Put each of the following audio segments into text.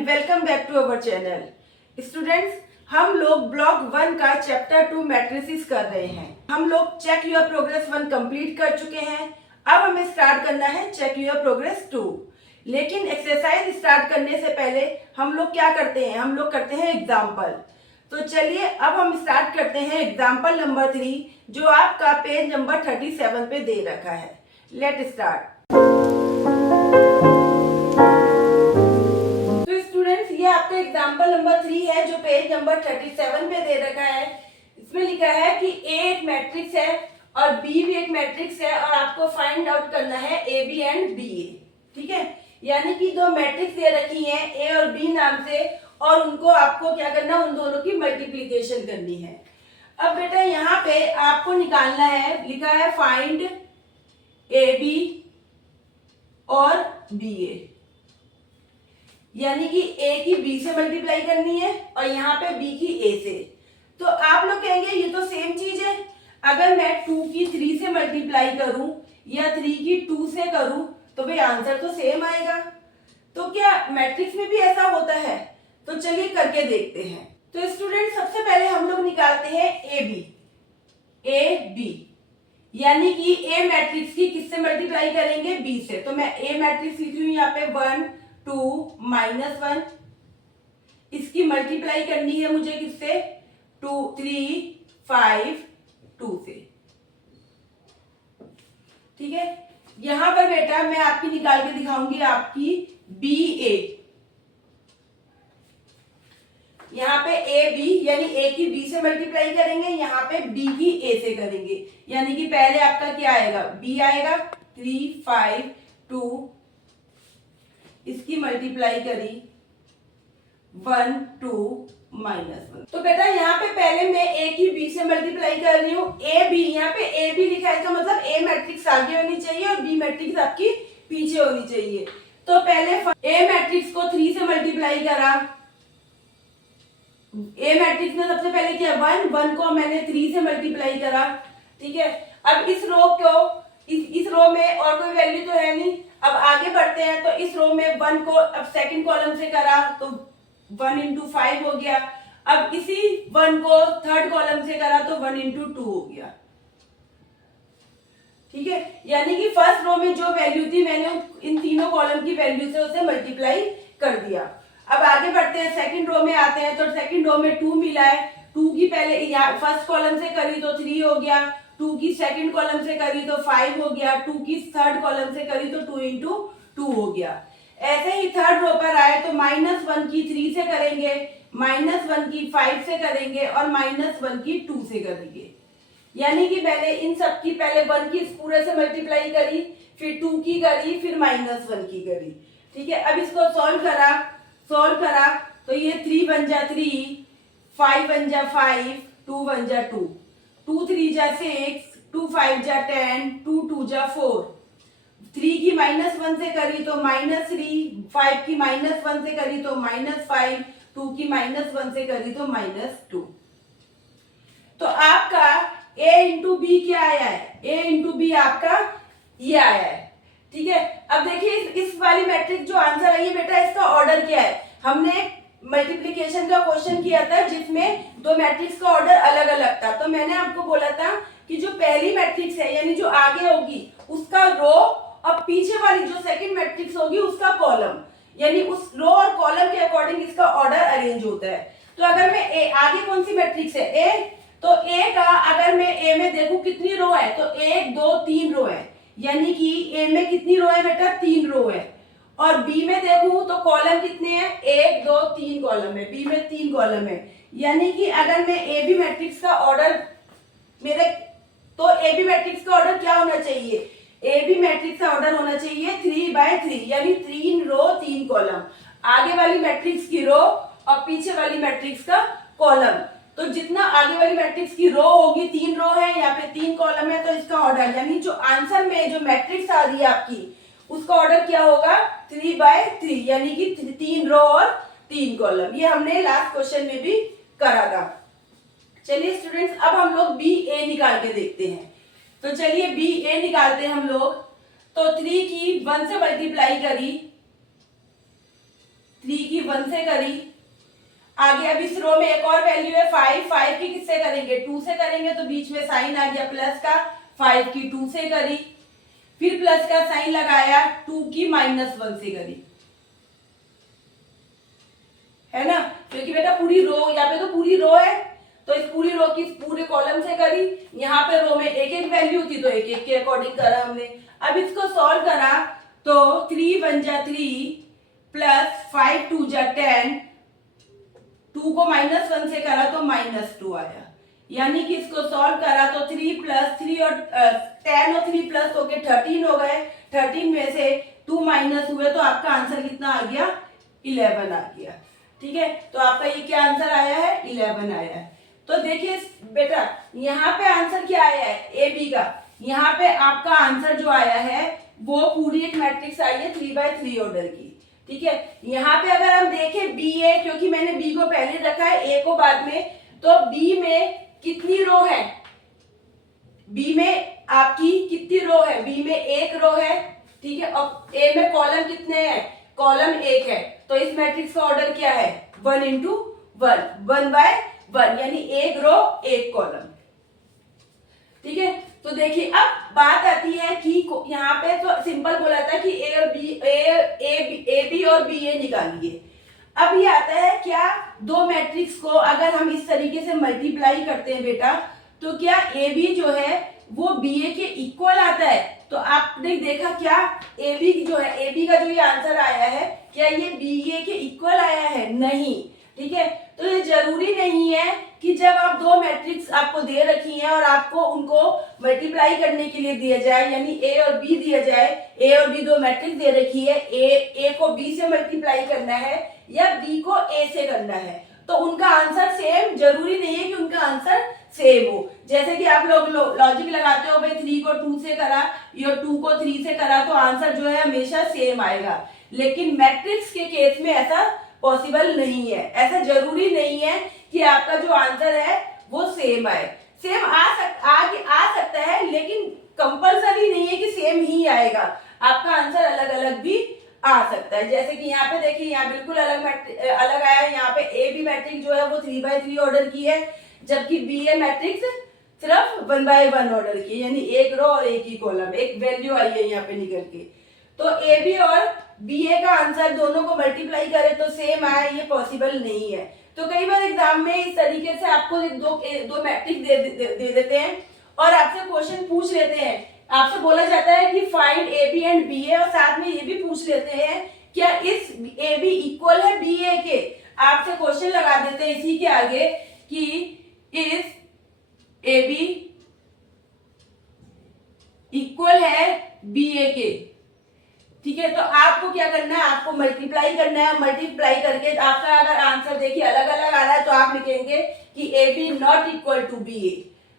And welcome back to our channel. Students, हम लोग block 1 का चैप्टर 2 मैट्रिसेस कर रहे हैं। हम लोग चेक योर प्रोग्रेस 1 कंप्लीट कर चुके हैं। अब हमें स्टार्ट करना है चेक योर प्रोग्रेस 2। लेकिन एक्सरसाइज स्टार्ट करने से पहले हम लोग क्या करते हैं, हम लोग करते हैं एग्जाम्पल। तो चलिए अब हम स्टार्ट करते हैं एग्जाम्पल नंबर 3, जो आपका पेज नंबर 37 पे दे रखा है। Let start. ये आपका एग्जाम्पल नंबर 3 है जो पेज नंबर 37 पे दे रखा है। इसमें लिखा है कि ए एक मैट्रिक्स है और बी भी एक मैट्रिक्स है और आपको फाइंड आउट करना है A B and B A. ठीक है, यानी कि दो मैट्रिक्स दे रखी हैं ए और बी नाम से, और उनको आपको क्या करना, उन दोनों की मल्टीप्लीकेशन करनी है। अब बेटा यहाँ पे आपको निकालना है, लिखा है फाइंड ए बी और बी ए, यानी कि ए की बी से मल्टीप्लाई करनी है और यहाँ पे बी की ए से। तो आप लोग कहेंगे ये तो सेम चीज है, अगर मैं 2 की 3 से मल्टीप्लाई करूं या 3 की 2 से करूं तो भाई आंसर तो सेम आएगा। तो क्या मैट्रिक्स में भी ऐसा होता है? तो चलिए करके देखते हैं। तो स्टूडेंट सबसे पहले हम लोग निकालते हैं ए बी, यानी कि ए मैट्रिक्स की किससे मल्टीप्लाई करेंगे, बी से। तो मैं ए मैट्रिक्स लिखी हूं यहाँ पे 1 2 -1, इसकी मल्टीप्लाई करनी है मुझे किससे, 2 3 5 2 से। ठीक है, यहां पर बेटा मैं आपकी निकाल के दिखाऊंगी आपकी बी ए। यहाँ पे ए बी यानी ए की बी से मल्टीप्लाई करेंगे, यहाँ पे बी की ए से करेंगे, यानी कि पहले आपका क्या आएगा, बी आएगा 3 5 2, इसकी मल्टीप्लाई करी 1 2 -1। तो बेटा यहाँ पे पहले मैं ए की बी से मल्टीप्लाई कर रही हूँ। ए बी, यहाँ पे ए बी लिखा है, इसका मतलब ए मैट्रिक्स आगे होनी चाहिए और बी मैट्रिक्स आपकी पीछे होनी चाहिए। तो पहले ए मैट्रिक्स को 3 से मल्टीप्लाई करा। ए मैट्रिक्स में सबसे पहले क्या, 1 को मैंने 3 से मल्टीप्लाई करा। ठीक है, अब इस रो को, इस रो में और कोई वैल्यू तो है नहीं। अब आगे बढ़ते हैं, तो इस रो में 1 को अब सेकंड कॉलम से करा तो 1 × 5 हो गया। अब इसी 1 को थर्ड कॉलम से करा तो 1 × 2 हो गया। ठीक है, यानी कि फर्स्ट रो में जो वैल्यू थी मैंने इन तीनों कॉलम की वैल्यू से उसे मल्टीप्लाई कर दिया। अब आगे बढ़ते हैं, सेकंड रो में आते हैं। तो सेकंड रो में 2 मिला है, 2 की पहले फर्स्ट कॉलम से करी तो 3 हो गया, 2 की सेकंड कॉलम से करी तो 5 हो गया, 2 की थर्ड कॉलम से करी तो 2 × 2 हो गया। ऐसे ही थर्ड रो पर आए तो -1 की 3 से करेंगे, -1 की 5 से करेंगे और -1 की 2 से करेंगे। यानी कि मैंने इन सब की पहले 1 की पूरे से मल्टीप्लाई करी, फिर 2 की करी, फिर -1 की करी। ठीक है, अब इसको सॉल्व करा तो ये 3 बन जा 3, 5 बन जा 5, 2 बन जा 2, 2 3 जा 6, 2 5 जा 10, 2 2 जा 4। 3 की -1 से करी तो -3, 5 की -1 से करी तो -5, 2 की -1 से करी तो -2। तो आपका a × b क्या आया है, a × b आपका ये आया है। ठीक है, अब देखिए इस वाली मैट्रिक्स जो आंसर आई है बेटा, इसका ऑर्डर क्या है। हमने मल्टीप्लिकेशन का क्वेश्चन किया था जिसमें दो मैट्रिक्स का ऑर्डर अलग अलग था। तो मैंने आपको बोला था कि जो पहली मैट्रिक्स है यानी जो आगे होगी उसका रो, और पीछे वाली जो सेकंड मैट्रिक्स होगी उसका कॉलम, यानी उस रो और कॉलम के अकॉर्डिंग इसका ऑर्डर अरेंज होता है। तो अगर मैं आगे कौन सी मैट्रिक्स है, ए, तो ए का अगर मैं ए में देखूं कितनी रो है, तो 1 2 3 रो है, यानी कि ए में कितनी रो है बेटा, 3 रो है। और बी में देखूं तो कॉलम कितने हैं, 1 2 3 कॉलम है, बी में 3 कॉलम है। यानी कि अगर मैं ए बी मैट्रिक्स का ऑर्डर मेरे, तो ए बी मैट्रिक्स का ऑर्डर क्या होना चाहिए, ए बी मैट्रिक्स का ऑर्डर होना चाहिए 3/3, यानी 3 रो 3 कॉलम, आगे वाली मैट्रिक्स की रो और पीछे वाली मैट्रिक्स का कॉलम। तो जितना आगे वाली मैट्रिक्स की रो होगी, 3 रो है, यहाँ पे 3 कॉलम है, तो इसका ऑर्डर यानी जो आंसर में जो मैट्रिक्स आ रही है आपकी उसका ऑर्डर क्या होगा, 3/3, यानी कि 3 रो और 3 कॉलम। ये हमने लास्ट क्वेश्चन में भी करा था। चलिए स्टूडेंट्स, अब हम लोग बी ए निकाल के देखते हैं। तो चलिए बी ए निकालते हैं हम लोग। तो 3 की 1 से मल्टीप्लाई करी 3 की 1 से करी। आगे अब इस रो में एक और वैल्यू है 5, 5 की किससे करेंगे, 2 से करेंगे, तो बीच में साइन आ गया प्लस का, 5 की 2 से करी, फिर प्लस का साइन लगाया, 2 की -1 से करी, है ना, क्योंकि बेटा पूरी रो, यहाँ पे तो पूरी रो है, तो इस पूरी रो की पूरे कॉलम से करी। यहाँ पे रो में एक एक वैल्यू थी तो एक एक के अकॉर्डिंग करा हमने। अब इसको सॉल्व करा तो 3 1 जा 3 प्लस 5 2 जा 10, 2 को -1 से करा तो -2 आया, यानी कि इसको सॉल्व करा तो 3 प्लस 3 और 10 और 3 प्लस होके 13 हो गए, 13 में से 2 माइनस हुए तो आपका आंसर कितना आ गया, 11 आ गया। ठीक है, तो आपका ये क्या आंसर आया है, 11 आया है। तो देखिए बेटा यहाँ पे आंसर क्या आया है, ए बी का, यहाँ पे आपका आंसर जो आया है वो पूरी एक मैट्रिक्स आई है 3x3 ऑर्डर की। ठीक है, यहाँ पे अगर हम देखें बी ए, क्योंकि मैंने बी को पहले रखा है ए को बाद में, तो बी में कितनी रो है, बी में आपकी कितनी रो है, बी में एक रो है। ठीक है, और ए में कॉलम कितने हैं, कॉलम एक है, तो इस मैट्रिक्स का ऑर्डर क्या है, 1 into 1, 1/1, यानी एक रो एक कॉलम। ठीक है, तो देखिए अब बात आती है कि यहाँ पे तो सिंपल बोला था कि ए और बी, ए बी और बी ए निकालिए। अब ये आता है क्या, दो मैट्रिक्स को अगर हम इस तरीके से मल्टीप्लाई करते हैं बेटा, तो क्या ए बी जो है वो बी ए के इक्वल आता है। तो आपने देखा क्या, ए बी जो है, ए बी का जो ये आंसर आया है, क्या ये बी ए के इक्वल आया है, नहीं। ठीक है, तो ये जरूरी नहीं है कि जब आप दो मैट्रिक्स आपको दे रखी हैं और आपको उनको मल्टीप्लाई करने के लिए दिया जाए, यानी ए और बी दिया जाए, ए और बी दो मैट्रिक्स दे रखी है, ए को बी से मल्टीप्लाई करना है या बी को ए से करना है, तो उनका आंसर सेम, जरूरी नहीं है कि उनका आंसर सेम हो। जैसे कि आप लोग लॉजिक लगाते हो, भाई 3 को 2 से करा या 2 को 3 से करा, तो आंसर जो है हमेशा सेम आएगा। लेकिन मैट्रिक्स के केस में ऐसा पॉसिबल नहीं है, ऐसा जरूरी नहीं है कि आपका जो आंसर है वो सेम आए। सेम आ सकता है, लेकिन कंपलसरी नहीं है कि सेम ही आएगा, आपका आंसर अलग अलग भी आ सकता है। जैसे कि यहाँ पे देखिए, यहाँ बिल्कुल अलग आया है, यहाँ पे ए बी मैट्रिक्स जो है वो 3x3 ऑर्डर की है, जबकि बी ए मैट्रिक्स सिर्फ 1/1 ऑर्डर की, यानी एक रो और एक ही कॉलम, एक वैल्यू आई है यहाँ पे निकल के। तो ए बी और बी ए का आंसर दोनों को मल्टीप्लाई करें तो सेम आए, ये पॉसिबल नहीं है। तो कई बार एग्जाम में इस तरीके से आपको दो मैट्रिक्स दे देते हैं और आपसे क्वेश्चन पूछ लेते हैं, आपसे बोला जाता है कि find A B and B A, और साथ में ये भी पूछ लेते हैं क्या इस ए बी इक्वल है बी ए के। आपसे क्वेश्चन लगा देते हैं इसी के आगे कि इस ए बी इक्वल है बी ए के। ठीक है, तो आपको क्या करना है, आपको मल्टीप्लाई करना है। मल्टीप्लाई करके आपका अगर आंसर देखिए अलग अलग आ रहा है तो आप लिखेंगे कि A B not equal to B A.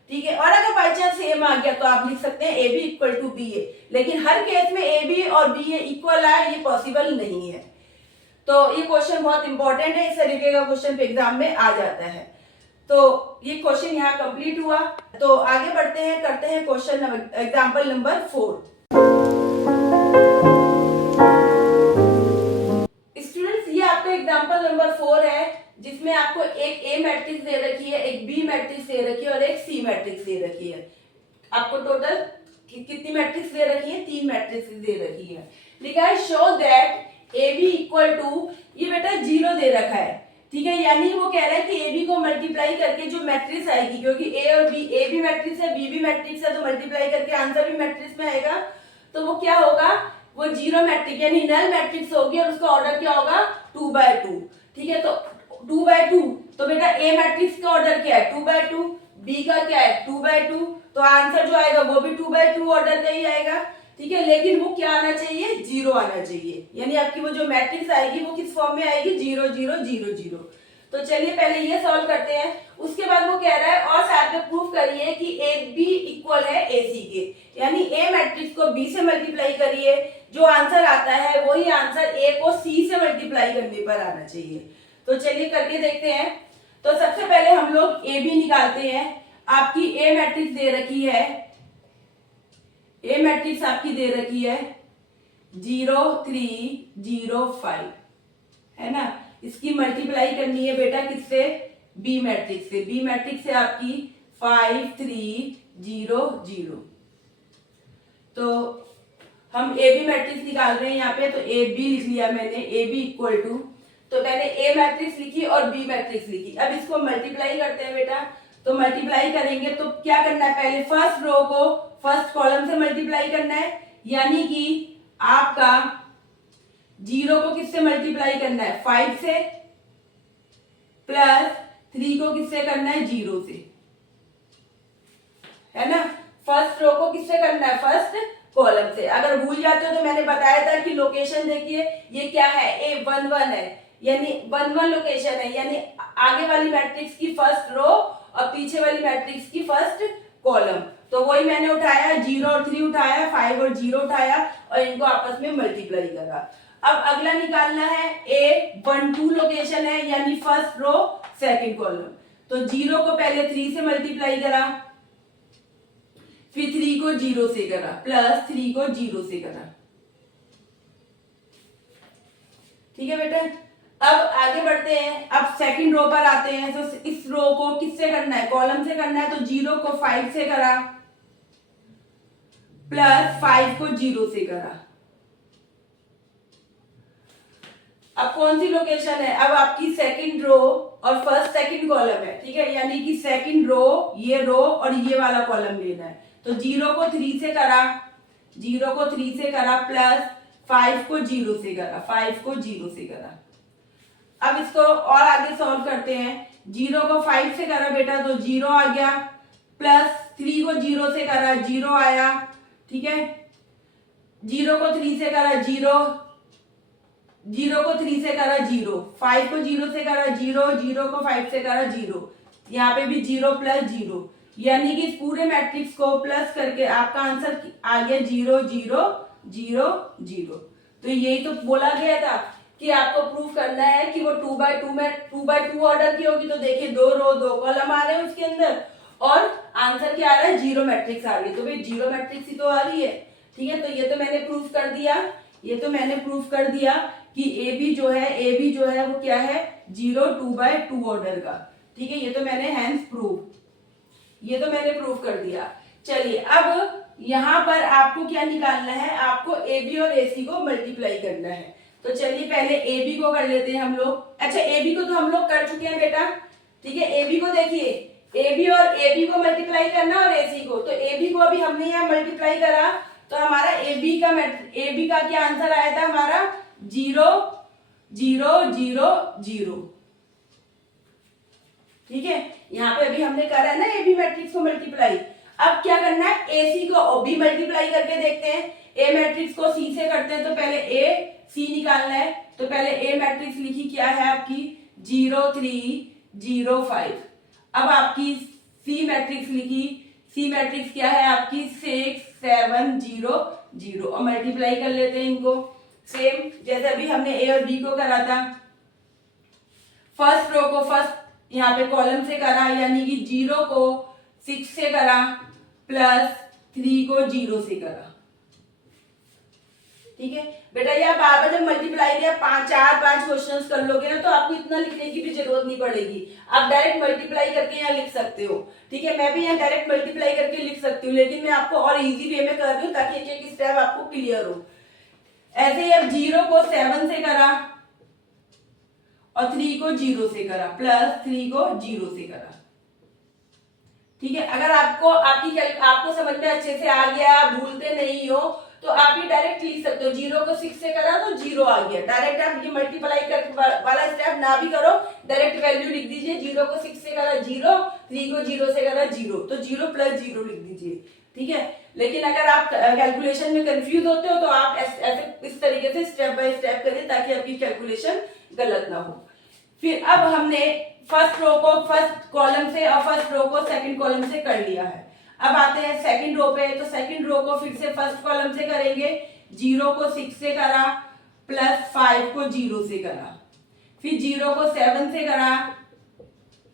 ठीक है, और अगर बाई चांस सेम आ गया तो आप लिख सकते हैं A B equal to B A, लेकिन हर केस में ए बी और बी ए इक्वल आए ये पॉसिबल नहीं है। तो ये क्वेश्चन बहुत इंपॉर्टेंट है, इस तरीके का क्वेश्चन एग्जाम में आ जाता है। तो ये क्वेश्चन यहाँ कंप्लीट हुआ, तो आगे बढ़ते हैं, करते हैं question example number 4। Example number 4 है, जिसमें आपको एक ए मैट्रिक्स दे रखी है, एक बी मैट्रिक्स दे रखी है और एक सी मैट्रिक्स दे रखी है। आपको टोटल कितनी मैट्रिक्स दे रखी है, 3 मैट्रिक्स दे रखी है। लिखा है show that A B equal to, ये बेटा 0 दे रखा है। ठीक है, यानी वो कह रहा है कि ए बी को मल्टीप्लाई करके जो मैट्रिक्स आएगी, क्योंकि ए और बी, ए भी मैट्रिक्स है बी भी मैट्रिक्स है, तो मल्टीप्लाई करके आंसर भी मैट्रिक्स में आएगा, तो वो क्या होगा, वो 0 मैट्रिक्स यानी नल मैट्रिक्स होगी और उसका ऑर्डर क्या होगा 2/2। ठीक है, तो 2/2, तो बेटा ए मैट्रिक्स का ऑर्डर क्या है 2/2, बी का क्या है 2/2, तो आंसर जो आएगा वो भी 2/2 ऑर्डर का ही आएगा। ठीक है, लेकिन वो क्या आना चाहिए, 0 आना चाहिए, यानी आपकी वो जो मैट्रिक्स आएगी वो किस फॉर्म में आएगी, 0 0 0 0। तो चलिए पहले ये सॉल्व करते हैं, उसके बाद वो कह रहा है और साथ में प्रूफ करिए कि ए बी इक्वल है ए सी के, यानी ए मैट्रिक्स को बी से मल्टीप्लाई करिए, जो आंसर आता है वही आंसर ए को सी से मल्टीप्लाई करने पर आना चाहिए। तो चलिए करके देखते हैं। तो सबसे पहले हम लोग ए बी निकालते हैं। आपकी ए मैट्रिक्स दे रखी है, ए मैट्रिक्स आपकी दे रखी है 0 3 0 5, है ना, इसकी मल्टीप्लाई करनी है बेटा किससे, बी मैट्रिक्स से। बी मैट्रिक्स है आपकी 5 3 0 0। तो हम ए बी मैट्रिक्स निकाल रहे हैं यहाँ पे, तो ए बी लिख लिया मैंने, ए बी इक्वल टू, तो मैंने ए मैट्रिक्स लिखी और बी मैट्रिक्स लिखी। अब इसको मल्टीप्लाई करते हैं बेटा, तो मल्टीप्लाई करेंगे तो क्या करना है, पहले फर्स्ट रो को फर्स्ट कॉलम से मल्टीप्लाई करना है, यानी कि आपका 0 को किससे मल्टीप्लाई करना है, 5 से, प्लस 3 को किससे करना है, 0 से, है ना। फर्स्ट रो को किससे करना है, फर्स्ट कॉलम से। अगर भूल जाते हो तो मैंने बताया था कि लोकेशन देखिए, ये क्या है, A11 है, यानी 1 1 लोकेशन है, यानी आगे वाली मैट्रिक्स की फर्स्ट रो और पीछे वाली मैट्रिक्स की फर्स्ट कॉलम। तो वही मैंने उठाया, 0 और 3 उठाया, 5 और 0 उठाया और इनको आपस में मल्टीप्लाई करा। अब अगला निकालना है, A12 लोकेशन है, यानी फर्स्ट रो सेकंड कॉलम। तो 0 को पहले 3 से मल्टीप्लाई करा, फिर 3 को 0 से करा, प्लस 3 को 0 से करा। ठीक है बेटा, अब आगे बढ़ते हैं, अब सेकंड रो पर आते हैं। तो इस रो को किससे करना है, कॉलम से करना है, तो 0 को 5 से करा, प्लस 5 को 0 से करा। अब कौन सी लोकेशन है, अब आपकी सेकंड रो और फर्स्ट सेकंड कॉलम है, ठीक है, यानी कि सेकंड रो, ये रो और ये वाला कॉलम लेना है। तो 0 को 3 से करा, 0 को 3 से करा, प्लस 5 को 0 से करा, 5 को 0 से करा। अब इसको और आगे सॉल्व करते हैं। 0 को 5 से करा बेटा, तो 0 आ गया, प्लस 3 को 0 से करा, 0 आया, ठीक है। 0 को 3 से करा, 0, 0 को 3 से करा 0, 5 को 0 से करा 0, 0 को 5 से करा 0, यहाँ पे भी 0 प्लस 0, यानी कि इस पूरे मैट्रिक्स को प्लस करके आपका आंसर आ गया 0 0 0 0। तो यही तो बोला गया था कि आपको प्रूफ करना है कि वो 2x2 में 2x2 ऑर्डर की होगी। तो देखिए 2 रो 2 कॉलम आ रहे हैं उसके अंदर और आंसर क्या आ रहा है, 0 मैट्रिक्स आ रही है। तो भाई 0 मैट्रिक्स ही तो आ रही है, ठीक है। तो ये तो मैंने प्रूफ कर दिया, ये तो मैंने प्रूफ कर दिया कि ए बी जो है वो क्या है, 0 2x2 ऑर्डर का, ठीक है। ये तो मैंने हैंस प्रूफ, ये तो मैंने प्रूफ कर दिया। चलिए अब यहाँ पर आपको क्या निकालना है, आपको ए बी और ए सी को मल्टीप्लाई करना है। तो चलिए पहले ए बी को कर लेते हैं हम लोग। अच्छा, ए बी को तो हम लोग कर चुके हैं बेटा, ठीक है। ए बी को देखिए, ए बी और ए बी को मल्टीप्लाई करना और ए सी को, तो ए बी को अभी हमने यहाँ मल्टीप्लाई करा, तो हमारा ए बी का क्या आंसर आया था, हमारा 0 0 0 0, ठीक है। यहाँ पे अभी हमने करा है ना ए बी मैट्रिक्स को मल्टीप्लाई। अब क्या करना है, ए सी को भी मल्टीप्लाई करके देखते हैं। ए मैट्रिक्स को सी से करते हैं, तो पहले ए सी निकालना है। तो पहले ए मैट्रिक्स लिखी, क्या है आपकी 0 3 0 5। अब आपकी सी मैट्रिक्स लिखी, सी मैट्रिक्स क्या है आपकी 6 7 0 0, और मल्टीप्लाई कर लेते हैं इनको सेम जैसे अभी हमने ए और बी को करा था। फर्स्ट रो को फर्स्ट यहाँ पे कॉलम से करा, यानी कि 0 को 6 से करा, प्लस 3 को 0 से करा, ठीक है बेटा। ये आप बार बार जब मल्टीप्लाई किया 4-5 क्वेश्चंस कर लोगे ना, तो आपको इतना लिखने की भी जरूरत नहीं पड़ेगी। आप डायरेक्ट मल्टीप्लाई करके यहाँ लिख सकते हो, ठीक है। मैं भी यहाँ डायरेक्ट मल्टीप्लाई करके लिख सकती हूँ, लेकिन मैं आपको और इजी वे में कर रही हूँ ताकि एक एक स्टेप आपको क्लियर हो। ऐसे ही अब 0 को 7 से करा और 3 को 0 से करा, प्लस 3 को 0 से करा, ठीक है। अगर आपको समझ में अच्छे से आ गया, आप भूलते नहीं हो, तो आप ये डायरेक्ट लिख सकते हो। 0 को 6 से करा तो 0 आ गया, डायरेक्ट आप ये मल्टीप्लाई कर वाला स्टेप ना भी करो, डायरेक्ट वैल्यू लिख दीजिए। 0 को 6 से करा 0, 3 को 0 से करा 0, तो 0 प्लस 0 लिख दीजिए, ठीक है। लेकिन अगर आप कैलकुलेशन में कंफ्यूज होते हो तो आप ऐसे इस तरीके से स्टेप बाय स्टेप करिए ताकि आपकी कैलकुलेशन गलत ना हो। फिर अब हमने फर्स्ट रो को फर्स्ट कॉलम से और फर्स्ट रो को सेकंड कॉलम से कर लिया है। अब आते हैं सेकंड रो पे, तो सेकंड रो को फिर से फर्स्ट कॉलम से करेंगे। 0 को 6 से करा, प्लस 5 को 0 से करा, फिर 0 को 7 से करा,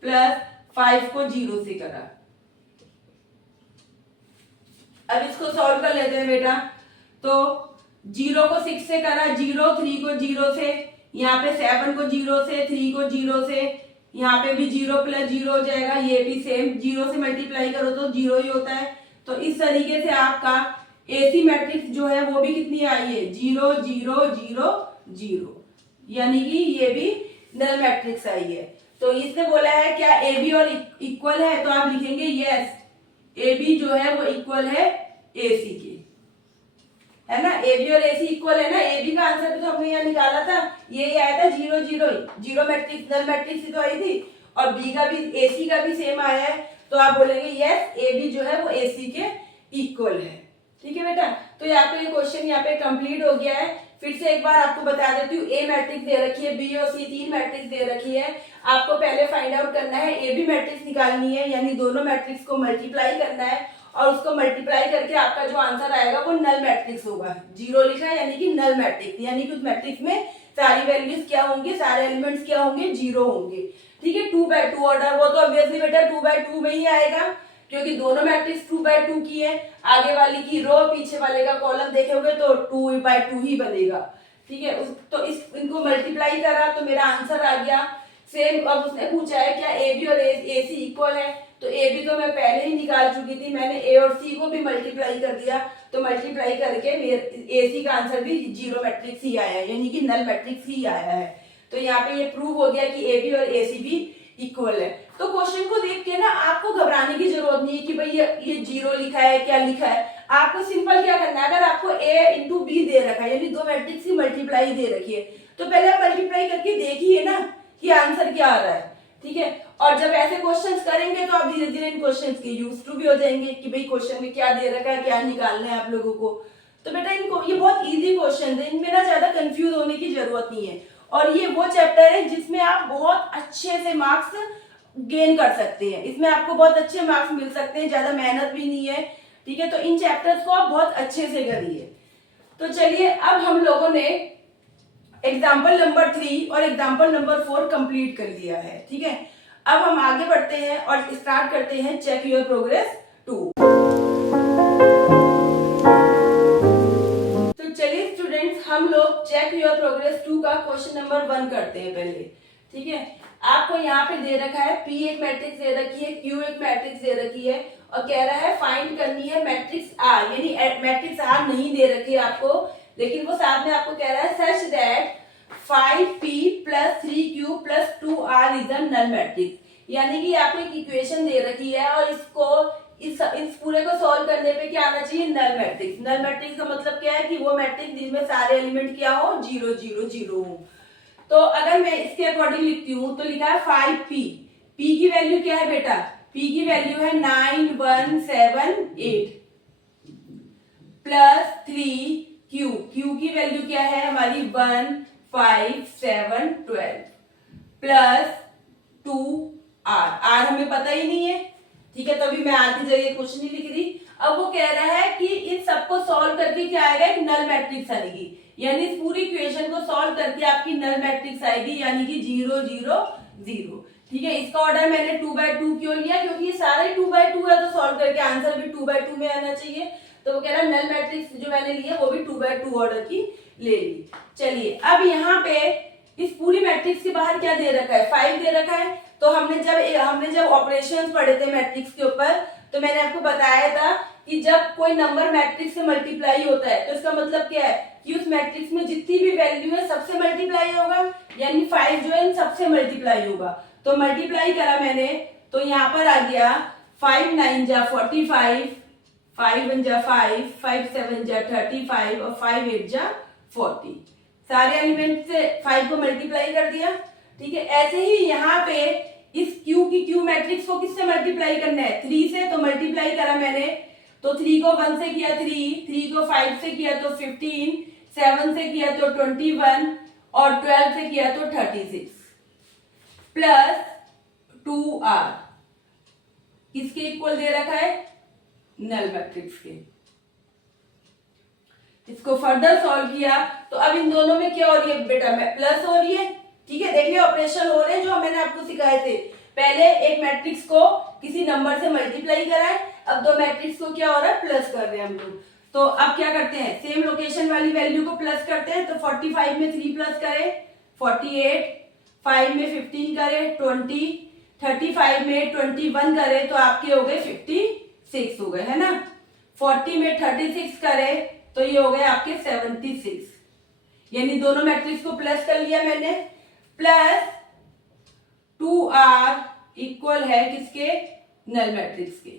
प्लस 5 को 0 से करा। अब इसको सॉल्व कर लेते हैं बेटा। तो 0 को 6 से करा 0, 3 को 0 से, यहाँ पे 7 को 0 से, 3 को 0 से, यहाँ पे भी 0 प्लस 0 हो जाएगा, ये भी सेम 0 से मल्टीप्लाई करो तो 0 ही होता है। तो इस तरीके से आपका एसी मैट्रिक्स जो है वो भी कितनी आई है, 0 0 0 0, यानी कि ये भी नल मैट्रिक्स आई है। तो इसने बोला है क्या ए बी और इक्वल है, तो आप लिखेंगे यस, ए बी जो है वो इक्वल है ए सी के, है ना। ए बी और ए सी इक्वल है ना। ए बी का आंसर भी तो हमने यहाँ निकाला था, ये आया था 0 0 0 मैट्रिक्स, नल मैट्रिक्स ही तो आई थी। और बी का भी, ए सी का भी सेम आया है, तो आप बोलेंगे यस, ए बी जो है वो ए सी के इक्वल है। ठीक है बेटा, तो यहाँ पे ये क्वेश्चन यहाँ पे कंप्लीट हो गया है। फिर से एक बार आपको बता देती हूँ, ए मैट्रिक्स दे रखी है, बी और सी 3 मैट्रिक्स दे रखी है। आपको पहले फाइंड आउट करना है, ए बी मैट्रिक्स निकालनी है, यानी दोनों मैट्रिक्स को मल्टीप्लाई करना है, और उसको मल्टीप्लाई करके आपका जो आंसर आएगा वो नल मैट्रिक्स होगा। 0 लिखा है यानी कि नल मैट्रिक्स, यानी कि उस मैट्रिक्स में सारी वैल्यूज क्या होंगे, सारे एलिमेंट्स क्या होंगे, 0 होंगे। ठीक है, 2/2 ऑर्डर, वो तो ऑब्वियसली बेटा 2/2 में ही आएगा, क्योंकि दोनों मैट्रिक्स 2/2 की है। आगे वाली की रो, पीछे वाले का कॉलम देखेंगे तो 2/2 ही बनेगा। ठीक है, तो इनको मल्टीप्लाई करा तो मेरा आंसर आ गया सेम। अब उसने पूछा है क्या ए बी और ए सी इक्वल है, तो ए बी तो मैं पहले ही निकाल चुकी थी, मैंने ए और सी को भी मल्टीप्लाई कर दिया, तो मल्टीप्लाई करके ए सी का आंसर भी 0 मैट्रिक्स ही आया है, यानी कि नल मैट्रिक्स ही आया है। तो यहाँ पे ये प्रूव हो गया कि ए बी और ए सी भी इक्वल है। तो क्वेश्चन को देख के ना आपको घबराने की जरूरत नहीं है कि भाई ये 0 लिखा है, क्या लिखा है। आपको सिंपल क्या करना है, अगर आपको a इंटू बी दे रखा है, यानी दो मैट्रिक्स की मल्टीप्लाई दे रखी है, तो पहले आप मल्टीप्लाई करके देखिए ना कि आंसर क्या आ रहा है। ठीक है, और जब ऐसे क्वेश्चंस करेंगे तो आप धीरे धीरे इन क्वेश्चंस के यूज टू भी हो जाएंगे कि भाई क्वेश्चन में क्या दे रखा है, क्या निकालना है आप लोगों को। तो बेटा इनको, ये बहुत इजी क्वेश्चन है, इनमें ना ज्यादा कंफ्यूज होने की जरूरत नहीं है। और ये वो चैप्टर है जिसमें आप बहुत अच्छे से मार्क्स गेन कर सकते हैं, इसमें आपको बहुत अच्छे मार्क्स मिल सकते हैं, ज्यादा मेहनत भी नहीं है। ठीक है, तो इन चैप्टर्स को आप बहुत अच्छे से करिए। तो चलिए, अब हम लोगों ने एग्जाम्पल नंबर 3 और एग्जाम्पल नंबर 4 कंप्लीट कर लिया है। ठीक है, अब हम आगे बढ़ते हैं और स्टार्ट करते हैं चेक योर प्रोग्रेस 2। तो चलिए स्टूडेंट्स, हम लोग चेक योर प्रोग्रेस 2 का क्वेश्चन नंबर 1 करते हैं पहले। ठीक है, आपको यहाँ पे दे रखा है P एक मैट्रिक्स दे रखी है, Q एक मैट्रिक्स दे रखी है, और कह रहा है फाइंड करनी है मैट्रिक्स R, यानी मैट्रिक्स R नहीं दे रखी है आपको, लेकिन वो साथ में आपको कह रहा है such that 5P + 3Q + 2R is a null matrix, यानी कि आपको एक इक्वेशन दे रखी है और इसको इस पूरे को सॉल्व करने पे क्या आना चाहिए, नल मैट्रिक्स। नल मैट्रिक्स का मतलब क्या है कि वो मैट्रिक्स जिसमें सारे एलिमेंट क्या हो, 0 0 0 हो। तो अगर मैं इसके अकॉर्डिंग लिखती हूँ तो लिखा है 5P, P की वैल्यू क्या है बेटा, P की वैल्यू है 9 1 7 8 प्लस 3Q, Q की वैल्यू क्या है हमारी 1 5 7 12 प्लस 2R, R हमें पता ही नहीं है। ठीक है, तो अभी मैं आर की जगह कुछ नहीं लिख रही। अब वो कह रहा है कि इन सबको सॉल्व करके क्या आएगा, एक नल मैट्रिक्स आएगी, यानी इस पूरी इक्वेशन को सॉल्व करके आपकी नल मैट्रिक्स आएगी, यानी कि 0 0 0। ठीक है, इसका ऑर्डर मैंने 2/2 क्यों लिया, क्योंकि ये सारे 2/2 है, तो सॉल्व करके आंसर भी 2/2 में आना चाहिए। तो वो कह रहा है नल मैट्रिक्स जो मैंने लिया वो भी 2/2 ऑर्डर की ले ली। चलिए, अब यहाँ पे इस पूरी मैट्रिक्स के बाहर क्या दे रखा है, 5 दे रखा है। तो हमने जब ऑपरेशंस पढ़े थे मैट्रिक्स के ऊपर, तो मैंने आपको बताया था कि जब कोई नंबर मैट्रिक्स से मल्टीप्लाई होता है तो इसका मतलब क्या है कि उस मैट्रिक्स में जितनी भी वैल्यू है सबसे मल्टीप्लाई होगा, यानी 5 जो है इन सबसे मल्टीप्लाई होगा। तो मल्टीप्लाई करा मैंने, तो यहाँ पर आ गया 5 9 जा 45, 5 1 जा 5, 5 7 जा 35 और 5 8 जा 40। सारे एलिमेंट से 5 को मल्टीप्लाई कर दिया। ठीक है, ऐसे ही यहाँ पे इस Q की Q मैट्रिक्स को किससे मल्टीप्लाई करना है, 3 से। तो मल्टीप्लाई करा मैंने, तो 3 को 1 से किया 3 को 5 से किया तो 15, 7 से किया तो 21 और 12 से किया तो 36 प्लस 2R किसके इक्वल दे रखा है, नल मैट्रिक्स के। इसको फर्दर सॉल्व किया तो अब इन दोनों में क्या हो रही है बेटा, प्लस हो रही है। ठीक है, देखिए ऑपरेशन हो रहे हैं जो मैंने आपको सिखाए थे। पहले एक मैट्रिक्स को किसी नंबर से मल्टीप्लाई करा है, अब दो मैट्रिक्स को क्या हो रहा है, प्लस कर रहे हैं हम लोग। तो अब क्या करते हैं, सेम लोकेशन वाली वैल्यू को प्लस करते हैं। तो 45 में 3 प्लस करें, 48, 5 में 15 करे 20, 35 में 21 करे तो आपके हो गए 56 हो गए, है ना। 40 में 36 करे तो ये हो गए आपके 76, यानी दोनों मैट्रिक्स को प्लस कर लिया मैंने। प्लस 2r इक्वल है किसके, नल मैट्रिक्स के।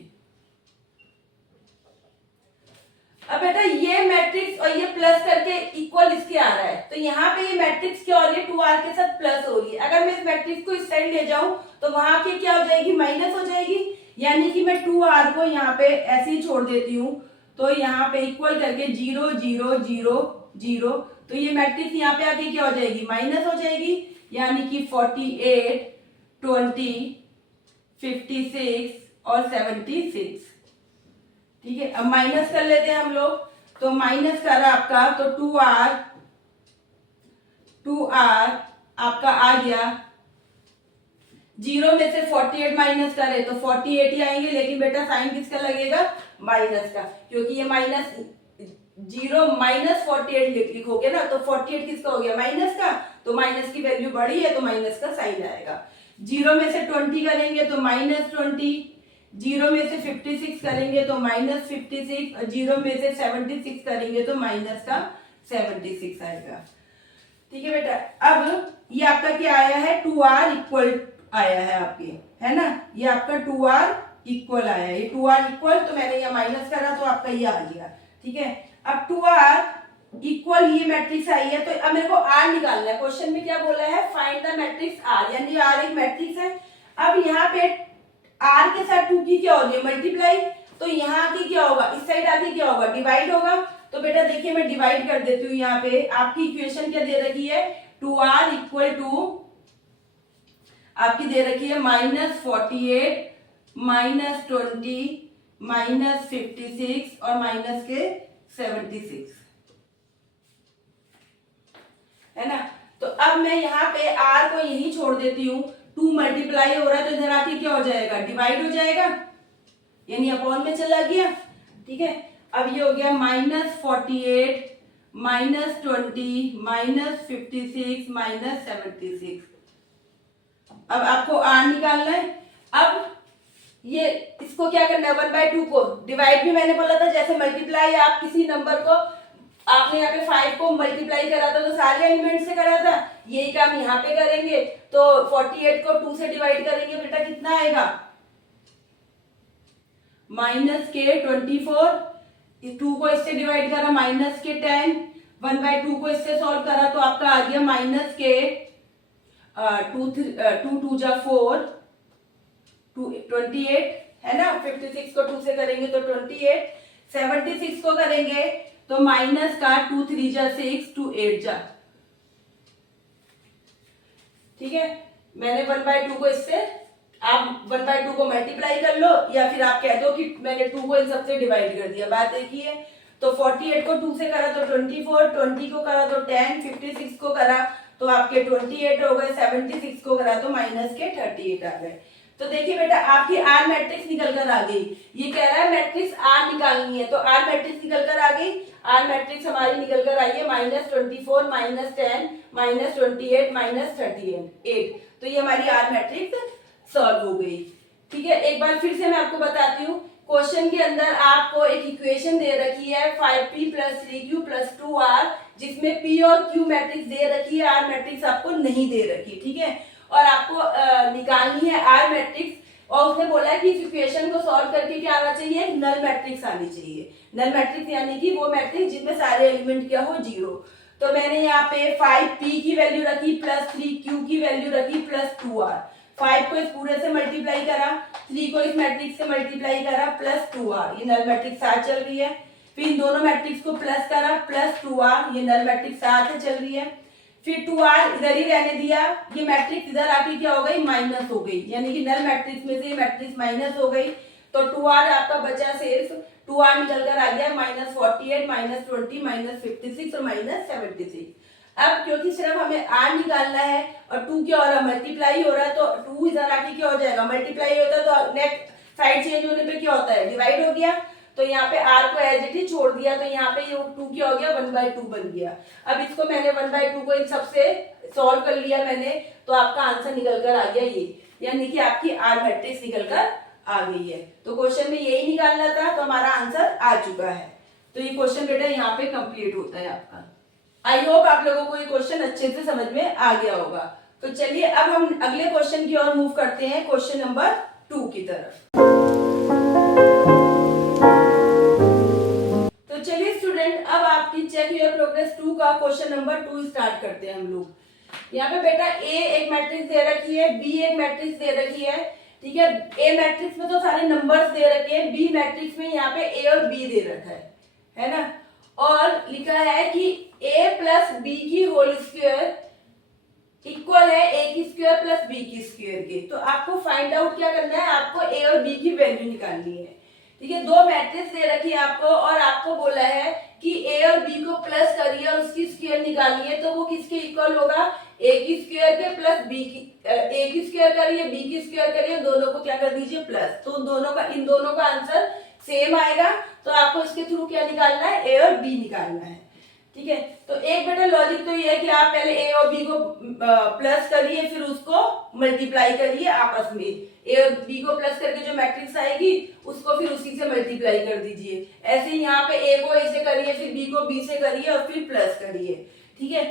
अब बेटा ये मैट्रिक्स और ये प्लस करके इक्वल इसके आ रहा है, तो यहाँ पे ये मैट्रिक्स क्या हो रही है, 2r के साथ प्लस हो रही है। अगर मैं इस मैट्रिक्स को इस साइड ले जाऊं तो वहां की क्या हो जाएगी, माइनस हो जाएगी, यानी कि मैं 2r को यहाँ पे ऐसे ही छोड़ देती हूँ, तो यहाँ पे इक्वल करके 0 0 0 0, तो ये मैट्रिक्स यहाँ पे आके क्या हो जाएगी, माइनस हो जाएगी, यानी कि 48, 20, 56 और 76। ठीक है, अब माइनस कर लेते हैं हम लोग, तो माइनस करा आपका, तो 2r आपका आ गया, 0 में से 48 माइनस करे तो 48 ही आएंगे, लेकिन बेटा साइन किसका लगेगा, माइनस का, क्योंकि ये माइनस 0 माइनस 48 लिखोगे ना, तो 48 किसका हो गया, माइनस का, तो माइनस की वैल्यू बड़ी है तो माइनस का साइन आएगा। 0 में से 20 करेंगे तो -20, 0 में से 56 करेंगे तो -56, और 0 में से 76 करेंगे तो माइनस का 76 आएगा। ठीक है बेटा, अब ये आपका क्या आया है, 2r इक्वल आया है आपके, है ना, ये आपका 2r इक्वल आया है, ये 2r इक्वल, तो मैंने ये माइनस करा तो आपका ये आ गया। ठीक है, अब 2r इक्वल ये मैट्रिक्स आई है, तो अब मेरे को r निकालना है। क्वेश्चन में क्या बोला है, फाइंड द मैट्रिक्स r, यानी r एक मैट्रिक्स है। अब यहाँ पे r के साथ 2 की क्या होगी, मल्टीप्लाई, तो यहाँ की क्या होगा, इस साइड आके क्या होगा, डिवाइड होगा। तो बेटा देखिए मैं डिवाइड कर देती हूँ, यहाँ पे आपकी इक्वेशन क्या दे रखी है, 2r इक्वल टू आपकी दे रखी है -48, -20, -56 और माइनस के 76, है ना। तो अब मैं यहाँ पे r को यही छोड़ देती हूँ, 2 मल्टीप्लाई हो रहा है तो इधर आके क्या हो जाएगा, डिवाइड हो जाएगा, यानी अपॉन में चला गया। ठीक है, अब ये हो गया -48, -20, -56, -76। अब आपको r निकालना है। अब ये इसको क्या करना है, 1/2 को डिवाइड भी मैंने बोला था, जैसे मल्टीप्लाई आप किसी नंबर को, आपने यहाँ पे 5 को मल्टीप्लाई करा था तो सारे एलिमेंट से करा था, यही काम यहाँ पे करेंगे। तो 48 को 2 से डिवाइड करेंगे, बेटा कितना आएगा, -24, 2 को इससे डिवाइड करा -10, 1/2 को इससे सॉल्व करा तो आपका आ गया -2 2 जा 4, 28, है ना। 56 को 2 से करेंगे तो 28, 76 को करेंगे तो माइनस का 2 3 जा 6, 2 8 जा। ठीक है, मैंने 1/2 को इससे, आप 1/2 को मल्टीप्लाई कर लो, या फिर आप कह दो कि मैंने 2 को इन सबसे डिवाइड कर दिया, बात एक ही है। तो 48 को 2 से करा तो 24, 20 को करा तो 10, 56 को करा तो आपके 28 हो गए, 76 को करा तो माइनस के 38 आ गए। तो देखिए बेटा आपकी आर मैट्रिक्स निकल कर आ गई, ये कह रहा है मैट्रिक्स आर निकालनी है, तो आर मैट्रिक्स निकल कर आ गई। आर मैट्रिक्स हमारी निकल कर आई है -24, -10, -28, -38। तो ये हमारी आर मैट्रिक्स सॉल्व हो गई। ठीक है, एक बार फिर से मैं आपको बताती हूँ, क्वेश्चन के अंदर आपको एक इक्वेशन दे रखी है 5p + 3q + 2r, जिसमें p और q मैट्रिक्स दे रखी है, आर मैट्रिक्स आपको नहीं दे रखी। ठीक है, और आपको निकालनी है आर मैट्रिक्स, और उसने बोला है कि इस इक्वेशन को सॉल्व करके क्या आना चाहिए, नल मैट्रिक्स आनी चाहिए। नल मैट्रिक्स यानी कि वो मैट्रिक्स जिसमें सारे एलिमेंट क्या हो, 0। तो मैंने यहाँ पे 5p की वैल्यू रखी + 3q की वैल्यू रखी + 2r। 5 को इस पूरे से मल्टीप्लाई करा, 3 को इस मैट्रिक्स से मल्टीप्लाई करा + 2r, ये नल मैट्रिक्स साथ चल रही है। फिर इन दोनों मैट्रिक्स को प्लस करा + 2r, ये नल मैट्रिक्स साथ चल रही है। फिर 2r इधर ही रहने दिया, ये मैट्रिक्स इधर आके क्या हो गई, माइनस हो गई, यानी कि नल मैट्रिक्स में से मैट्रिक्स माइनस हो गई। तो 2r आपका बचा सिर्फ, 2r निकल कर आ गया -48, -20, -56 और -76। अब क्योंकि सिर्फ हमें r निकालना है और 2 क्या हो रहा है, मल्टीप्लाई हो रहा है, तो 2 इधर आके क्या हो जाएगा, मल्टीप्लाई होता है तो नेक्स्ट साइड चेंज होने पे क्या होता है, डिवाइड हो गया। तो यहाँ पे r को एज इट इज छोड़ दिया, तो यहाँ पे ये 2 क्या हो गया, 1/2 बन गया। अब इसको मैंने 1/2 को इन सबसे सॉल्व कर लिया मैंने, तो आपका आंसर निकल कर आ गया ये, यानी कि आपकी r मैट्रिक्स निकल कर आ गई है। तो क्वेश्चन में यही निकालना था, तो हमारा आंसर आ चुका है। तो ये क्वेश्चन बेटा यहाँ पे कंप्लीट होता है आपका। आई होप आप लोगों को ये क्वेश्चन अच्छे से समझ में आ गया होगा। तो चलिए अब हम अगले क्वेश्चन की ओर मूव करते हैं, क्वेश्चन नंबर 2 की तरफ। तो चलिए स्टूडेंट, अब आपकी चेक योर प्रोग्रेस 2 का क्वेश्चन नंबर 2 स्टार्ट करते हैं हम लोग। यहाँ पे बेटा ए एक मैट्रिक्स दे रखी है, बी एक मैट्रिक्स दे रखी है, ठीक है। ए मैट्रिक्स में तो सारे नंबर्स दे रखे हैं, बी मैट्रिक्स में यहाँ पे ए और बी दे रखा है ना। और लिखा है कि a प्लस बी की होल स्क्वायर इक्वल है a की स्क्वायर प्लस b की स्क्वायर के। तो आपको फाइंड आउट क्या करना है, आपको a और b की वैल्यू निकालनी है, ठीक है। दो मैट्रिक्स दे रखी है आपको और आपको बोला है कि a और b को प्लस करिए और उसकी स्क्वायर निकालिए, तो वो किसके इक्वल होगा, a की स्क्वायर के प्लस b की, a की स्क्वायर करिए b की स्क्वायर करिए, दोनों को क्या कर दीजिए प्लस, तो इन दोनों का आंसर सेम आएगा। तो आपको इसके थ्रू क्या निकालना है, a और b निकालना है, ठीक है। तो एक बेटा लॉजिक तो ये है कि आप पहले a और b को प्लस करिए, फिर उसको मल्टीप्लाई करिए आपस में, a और b को प्लस करके जो मैट्रिक्स आएगी उसको फिर उसी से मल्टीप्लाई कर दीजिए। ऐसे ही यहाँ पे a को a से करिए, फिर b को b से करिए और फिर प्लस करिए, ठीक है।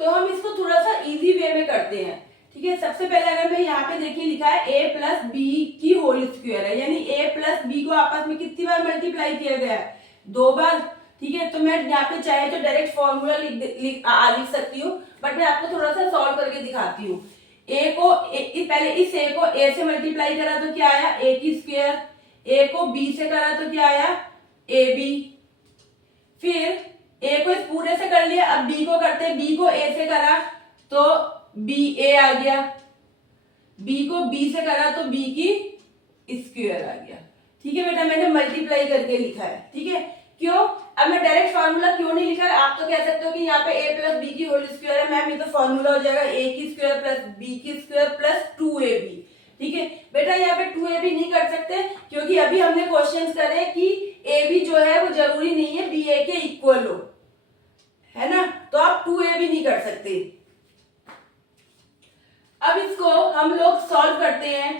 तो हम इसको थोड़ा सा इजी वे में करते हैं, ठीक है। सबसे पहले अगर मैं यहाँ पे देखिए लिखा है a प्लस बी की होल स्क्वायर है, यानी a प्लस बी को आपस में कितनी बार मल्टीप्लाई किया गया है, 2 बार, ठीक है। तो मैं यहाँ पे चाहे तो डायरेक्ट फॉर्मूला लिख सकती हूँ, बट मैं आपको थोड़ा सा सॉल्व करके दिखाती हूँ। पहले इस a को a से मल्टीप्लाई करा तो क्या आया, a की स्क्वायर, a को b से करा तो क्या आया, ab, फिर a को इस पूरे से कर लिया, अब b को करते हैं, b को a से करा तो ba आ गया, b को b से करा तो b की स्क्वायर आ गया, ठीक है बेटा। मैंने मल्टीप्लाई करके लिखा है, ठीक है। क्यों, अब मैं डायरेक्ट फार्मूला क्यों नहीं लिखा है, आप तो कह सकते हो कि यहाँ पे a प्लस बी की होल स्क्वायर है, मैम ये तो फार्मूला हो जाएगा a की स्क्वायर प्लस b की स्क्वायर प्लस 2ab, ठीक है बेटा। यहाँ पे 2ab नहीं कर सकते क्योंकि अभी हमने क्वेश्चन करे कि ab जो है वो जरूरी नहीं है ba के इक्वल हो, है ना, तो आप 2ab नहीं कर सकते। अब इसको हम लोग सॉल्व करते हैं,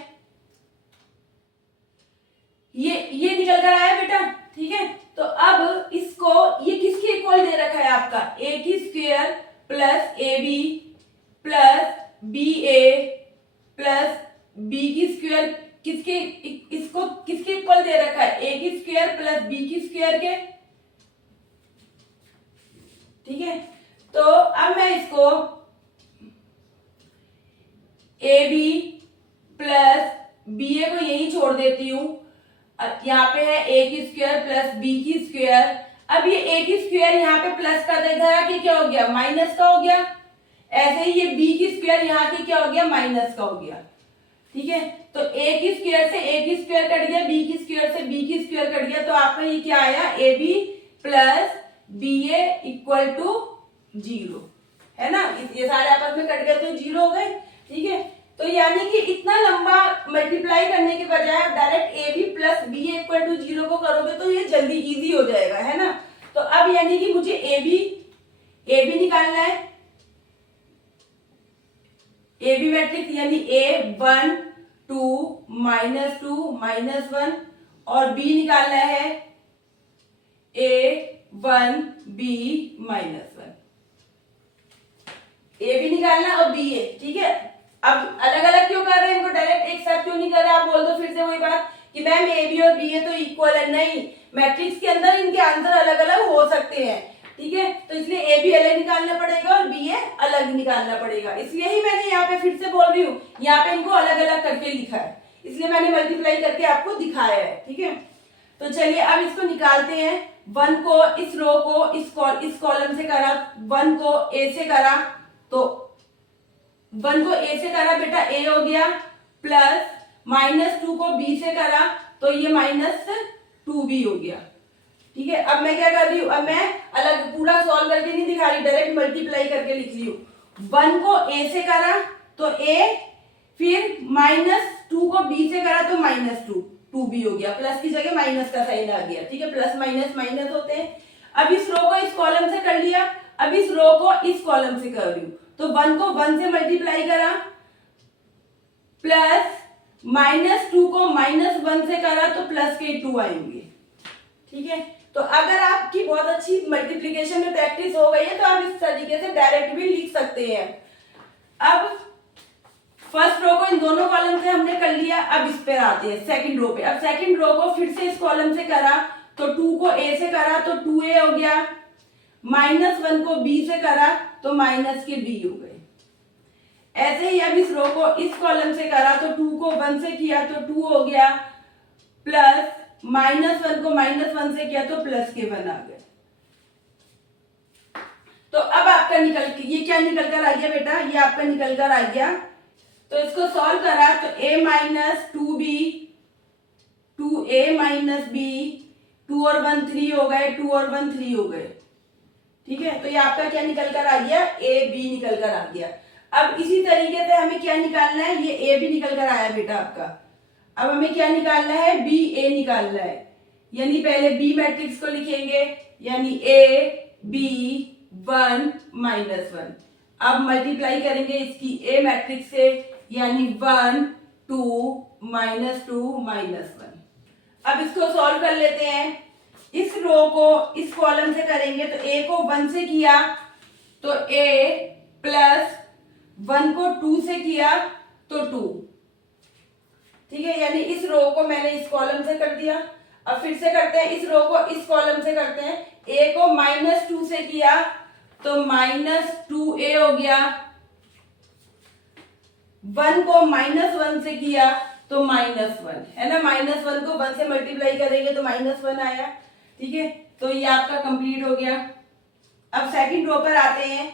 ये निकल कर आया बेटा, ठीक है। तो अब इसको, ये किसके इक्वल दे रखा है आपका, a की square plus ab plus ba plus b की स्क्वायर, किसके, इसको किसके इक्वल दे रखा है, a की स्क्वायर प्लस b की स्क्वायर के, ठीक है। तो अब मैं इसको ab प्लस ba को यही छोड़ देती हूं, यहाँ पे है a की स्क्वायर प्लस b की स्क्वायर। अब ये a की स्क्वायर यहाँ पे प्लस का था, इधर आके क्या हो गया, माइनस का हो गया। ऐसे ही ये b की स्क्वायर यहाँ के क्या हो गया, माइनस का हो गया, ठीक है। तो a की स्क्वायर से a की स्क्वायर कट गया, b की स्क्वायर से b की स्क्वायर कट गया, तो आपका ये क्या आया, ab plus ba equal to 0, है ना। ये सारे आपस में कट गए तो 0 हो गए, ठीक है। तो यानी कि इतना लंबा मल्टीप्लाई करने के बजाय आप direct ab plus b equal to 0 को करोगे तो ये जल्दी इजी हो जाएगा, है ना। तो अब यानी कि मुझे ab निकालना है, ab मैट्रिक्स यानी a1 2 -2 -1, और b निकालना है a1 b -1, ab निकालना और b है, ठीक है। अब अलग अलग क्यों कर रहे हैं इनको, डायरेक्ट एक साथ क्यों नहीं कर रहे, आप बोल दो फिर से वही बात कि मैम ए बी और बी ए तो इक्वल है, नहीं, मैट्रिक्स के अंदर इनके आंसर अलग अलग हो सकते हैं, ठीक है। तो इसलिए ए बी अलग निकालना पड़ेगा और बी ए अलग निकालना पड़ेगा, इसलिए ही मैंने यहाँ पे फिर से बोल रही हूँ, यहाँ पे इनको अलग अलग करके लिखा है, इसलिए मैंने मल्टीप्लाई करके आपको दिखाया है, ठीक है। तो चलिए अब इसको निकालते हैं। 1 को इस रो को इस कॉलम से करा, 1 को ए से करा तो 1 को a से करा बेटा a हो गया, प्लस -2 को b से करा तो ये -2b हो गया, ठीक है। अब मैं क्या कर रही हूँ, अब मैं अलग पूरा सॉल्व करके नहीं दिखा रही, डायरेक्ट मल्टीप्लाई करके लिख रही हूँ। 1 को a से करा तो a, फिर -2 को b से करा तो -2, 2b हो गया, प्लस की जगह माइनस का साइन आ गया, ठीक है, प्लस माइनस माइनस होते हैं। अब इस रो को इस कॉलम से कर लिया, अब इस रो को इस कॉलम से कर रही हूं, तो 1 को 1 से मल्टीप्लाई करा, प्लस -2 को -1 से करा तो प्लस के 2 आएंगे, ठीक है। तो अगर आपकी बहुत अच्छी मल्टीप्लिकेशन में प्रैक्टिस हो गई है तो आप इस तरीके से डायरेक्ट भी लिख सकते हैं। अब फर्स्ट रो को इन दोनों कॉलम से हमने कर लिया, अब इस पे आते हैं सेकंड रो पे। अब सेकंड रो को फिर से इस कॉलम से करा तो 2 को a से करा तो 2a हो गया, -1 को b से करा तो माइनस के b हो गए। ऐसे ही अब इस रो को इस कॉलम से करा तो 2 को 1 से किया तो 2 हो गया, प्लस -1 को -1 से किया तो प्लस के 1 आ गए। तो अब आपका ये क्या निकल कर आ गया बेटा, ये आपका निकल कर आ गया। तो इसको सॉल्व करा तो a - 2b, 2a - b, 2 और 1 3 हो गए, 2 और 1 3 हो गए, ठीक है। तो ये आपका क्या निकल कर आ गया, a b निकल कर आ गया। अब इसी तरीके से हमें क्या निकालना है, ये a भी निकल कर आया बेटा आपका। अब हमें क्या निकालना है, b a निकालना है, यानी पहले b मैट्रिक्स को लिखेंगे, यानी a b 1 -1। अब मल्टीप्लाई करेंगे इसकी a मैट्रिक्स से, यानी 1 2 -2 -1। अब इसको सॉल्व कर लेते हैं। इस रो को इस कॉलम से करेंगे तो a को 1 से किया तो a, प्लस 1 को 2 से किया तो 2, ठीक है, यानी इस रो को मैंने इस कॉलम से कर दिया। अब फिर से करते हैं, इस रो को इस कॉलम से करते हैं। a को -2 से किया तो -2a हो गया, 1 को -1 से किया तो -1 है ना, -1 को 1 से मल्टीप्लाई करेंगे तो -1 आया, ठीक है। तो ये आपका कंप्लीट हो गया। अब सेकंड रो पर आते हैं,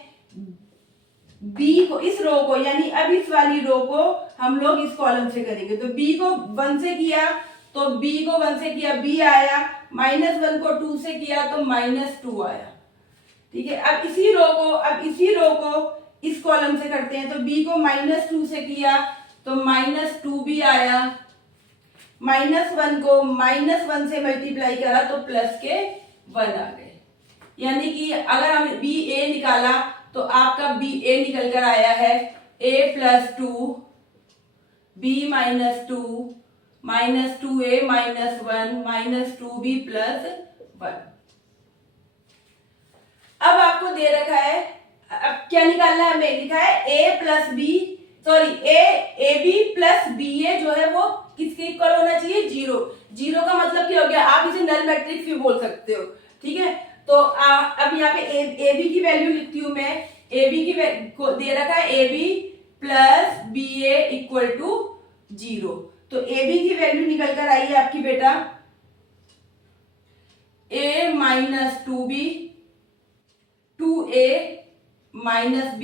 b को इस रो को, यानी अब इस वाली रो को हम लोग इस कॉलम से करेंगे। तो b को 1 से किया तो b को 1 से किया b आया, -1 को 2 से किया तो -2 आया, ठीक है। अब इसी रो को इस कॉलम से करते हैं। तो b को -2 से किया तो -2b आया, -1 को -1 से मल्टीप्लाई करा तो प्लस के 1 आ गए। यानी कि अगर हम b a निकाला तो आपका b a निकल कर आया है a + 2 b - 2 -2a - 1 -2b + 1। अब आपको दे रखा है, अब क्या निकालना है, हमें लिखा है a + b, sorry ab + ba जो है वो किसके इक्वल होना चाहिए, 0। 0 का मतलब क्या हो गया, आप इसे नल मैट्रिक्स भी बोल सकते हो, ठीक है। तो अब यहाँ पे ab की वैल्यू लिखती हूं मैं, ab की को दे रखा है ab + ba = 0। तो ab की वैल्यू निकल कर आई है आपकी बेटा a - 2b, 2a - b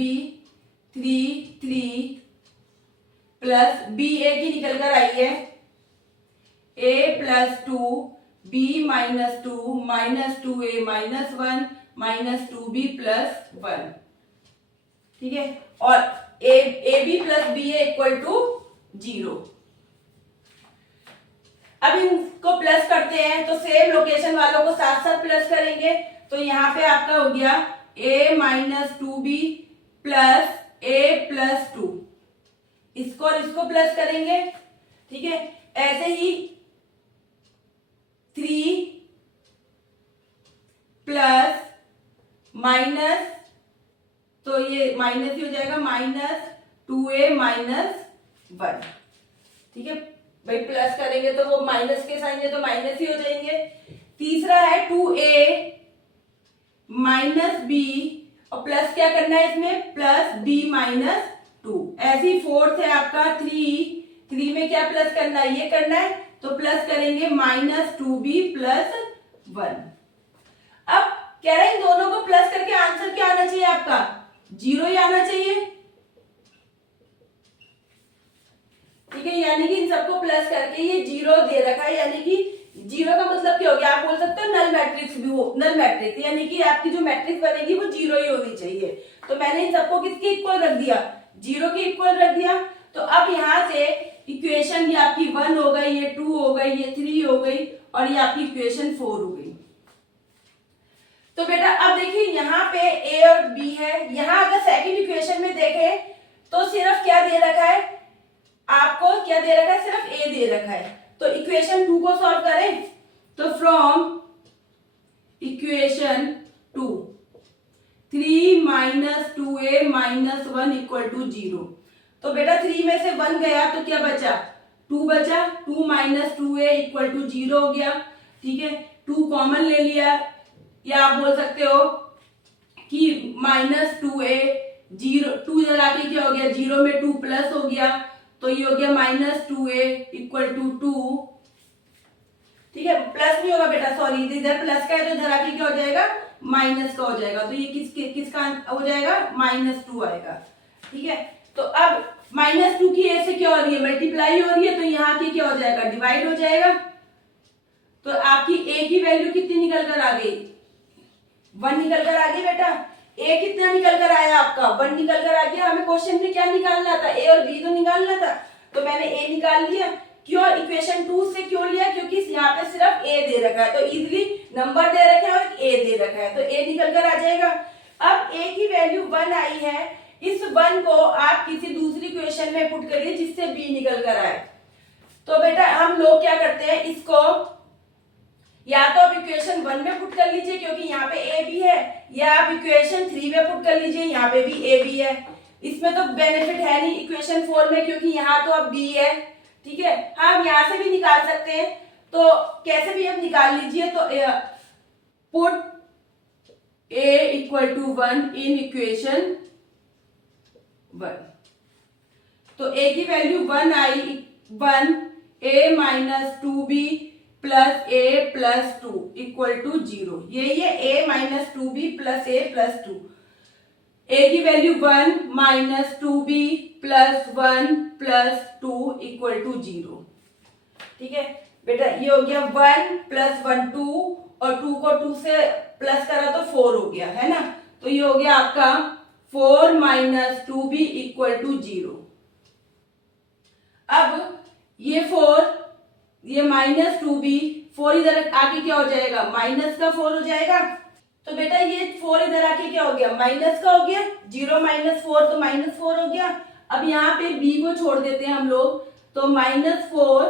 3 plus ba की निकल कर आई है a + 2 b - 2 -2a - 1 -2b + 1, ठीक है। और ab + ba = 0। अब इनको प्लस करते हैं तो सेम लोकेशन वालों को साथ साथ प्लस करेंगे। तो यहाँ पे आपका हो गया a - 2b + a + 2, इसको और इसको प्लस करेंगे, ठीक है। ऐसे ही 3 प्लस माइनस, तो ये माइनस ही हो जाएगा, -2a - 1, ठीक है भाई। प्लस करेंगे तो वो माइनस के साइन है तो माइनस ही हो जाएंगे। तीसरा है 2a - b, और प्लस क्या करना है इसमें, +b - 2। ऐसे ही फोर्थ है आपका 3 में क्या प्लस करना है, ये करना है, तो प्लस करेंगे -2b + 1। अब कह रहे हैं इन दोनों को प्लस करके आंसर क्या आना चाहिए आपका, 0 ही आना चाहिए, ठीक है। यानी कि इन सबको प्लस करके ये 0 दे रखा है, यानी कि 0 का मतलब क्या हो गया, आप बोल सकते हो नल मैट्रिक्स भी हो, नल मैट्रिक्स यानी कि आपकी जो मैट्रिक्स बनेगी वो 0 ही होनी चाहिए। तो मैंने इन सबको किसके इक्वल रख दिया, 0 के इक्वल रख दिया। तो अब यहां से इक्वेशन ये आपकी 1 हो गई, ये 2 हो गई, ये 3 हो गई और ये आपकी इक्वेशन 4 हो गई। तो बेटा अब देखिए यहाँ पे ए और बी है, यहाँ अगर सेकंड इक्वेशन में देखें तो सिर्फ क्या दे रखा है आपको, क्या दे रखा है, सिर्फ ए दे रखा है। तो इक्वेशन 2 को सॉल्व करें तो from equation 2 3 minus 2a minus 1 equal to 0। तो बेटा 3 में से 1 गया तो क्या बचा, 2 बचा, 2 माइनस 2a इक्वल टू 0 हो गया। ठीक है, 2 कॉमन ले लिया, या आप बोल सकते हो कि माइनस 2a 0, 2 जला के क्या हो गया, 0 में 2 प्लस हो गया, तो ये हो गया माइनस 2a इक्वल टू 2। ठीक है, प्लस नहीं होगा बेटा, सॉरी इधर प्लस का है तो इधर आके क्या हो जाएगा, माइनस का हो जाएगा। तो ये किसका हो जाएगा, -2 आएगा। ठीक है, तो अब -2 की ए से क्या हो रही है, मल्टीप्लाई हो रही है, तो यहाँ की क्या हो जाएगा, डिवाइड हो जाएगा। तो आपकी ए की वैल्यू कितनी निकल कर आ गई, 1 निकल कर आ गई बेटा। ए कितना निकल कर आया आपका, 1 निकल कर आ गया। हमें क्वेश्चन में क्या निकालना था, ए और बी तो निकालना था, तो मैंने ए निकाल लिया। क्यों, इक्वेशन 2 से क्यों लिया, क्योंकि यहाँ पे सिर्फ ए दे रखा है, तो इजिली नंबर दे रखे हैं और ए दे रखा है, तो ए निकल कर आ जाएगा। अब ए की वैल्यू 1 आई है, इस 1 को आप किसी दूसरी इक्वेशन में पुट करिए जिससे बी निकल कर आए। तो बेटा हम लोग क्या करते हैं, इसको या तो आप इक्वेशन 1 में पुट कर लीजिए क्योंकि यहाँ पे ए बी है, या आप इक्वेशन 3 में पुट कर लीजिए, यहाँ पे भी ए बी है। इसमें तो बेनिफिट है नहीं इक्वेशन 4 में क्योंकि यहाँ तो अब बी है। ठीक है, हाँ हम यहाँ से भी निकाल सकते हैं, तो कैसे भी आप निकाल लीजिए। तो put A equal to 1 in equation 1, तो ए की वैल्यू 1 आई, 1 a minus 2b plus a plus 2 equal to 0। ये a minus 2b plus a plus 2, a की value 1 minus 2b plus 1 plus 2 equal to 0। ठीक है बेटा, ये हो गया 1 प्लस 1 2 और 2 को 2 से प्लस करा तो 4 हो गया, है ना। तो ये हो गया आपका 4 माइनस 2b इक्वल टू 0। अब ये 4, ये माइनस 2b, 4 इधर आके क्या हो जाएगा, माइनस का 4 हो जाएगा। तो बेटा ये 4 इधर आके क्या हो गया, माइनस का हो गया, 0 माइनस 4 तो -4 हो गया। अब यहाँ पे b को छोड़ देते हैं हम लोग, तो -4,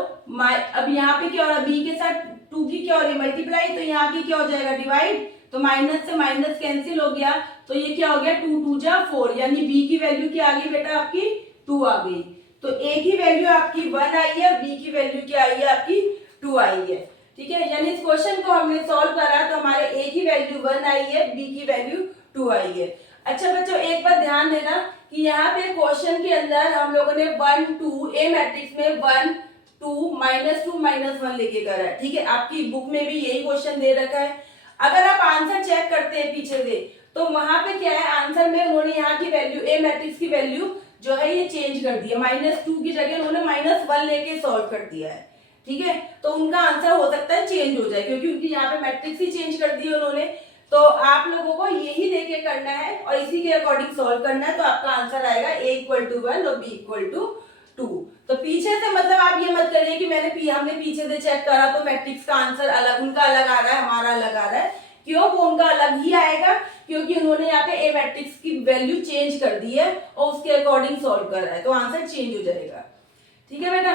अब यहाँ पे क्या हो रहा है, b के साथ 2 की क्या हो रही है, मल्टीप्लाई, तो यहाँ की क्या हो जाएगा, डिवाइड। तो माइनस से माइनस कैंसिल हो गया, तो ये क्या हो गया, 2 2 जा 4, यानी b की वैल्यू क्या आ गई बेटा, आपकी 2 आ गई। तो a की वैल्यू आपकी 1 आई है, b की वैल्यू क्या आई है, आपकी 2 आई है। ठीक है, यानी इस क्वेश्चन को हमने सॉल्व करा तो हमारे a की वैल्यू 1 आई है, b की वैल्यू 2 आई है। अच्छा बच्चों एक बात ध्यान देना कि यहाँ पे क्वेश्चन के अंदर हम लोगों ने 1 2 ए मैट्रिक्स में 1 2 -1 लेके करा है। ठीक है, आपकी बुक में भी यही क्वेश्चन दे रखा है। अगर आप आंसर चेक करते हैं पीछे से, तो वहां पे क्या है, आंसर में उन्होंने यहाँ की वैल्यू, ए मैट्रिक्स की वैल्यू जो है ये चेंज कर दिया, -2 की जगह उन्होंने -1 लेके सॉल्व कर दिया है। ठीक है, तो उनका आंसर हो सकता है चेंज हो जाए क्योंकि उनकी यहाँ पे मैट्रिक्स ही चेंज कर दी है उन्होंने। तो आप लोगों को यही लेके करना है और इसी के अकॉर्डिंग सॉल्व करना है, तो आपका आंसर आएगा a इक्वल टू 1 और b इक्वल टू 2। तो पीछे से मतलब आप ये मत करिए कि हमने पीछे से चेक करा तो मैट्रिक्स का आंसर अलग, उनका अलग आ रहा है, हमारा अलग आ रहा है। क्यों, वो उनका अलग ही आएगा क्योंकि उन्होंने यहाँ पे ए मैट्रिक्स की वैल्यू चेंज कर दी है और उसके अकॉर्डिंग सॉल्व कर रहा है, तो आंसर चेंज हो जाएगा। ठीक है बेटा,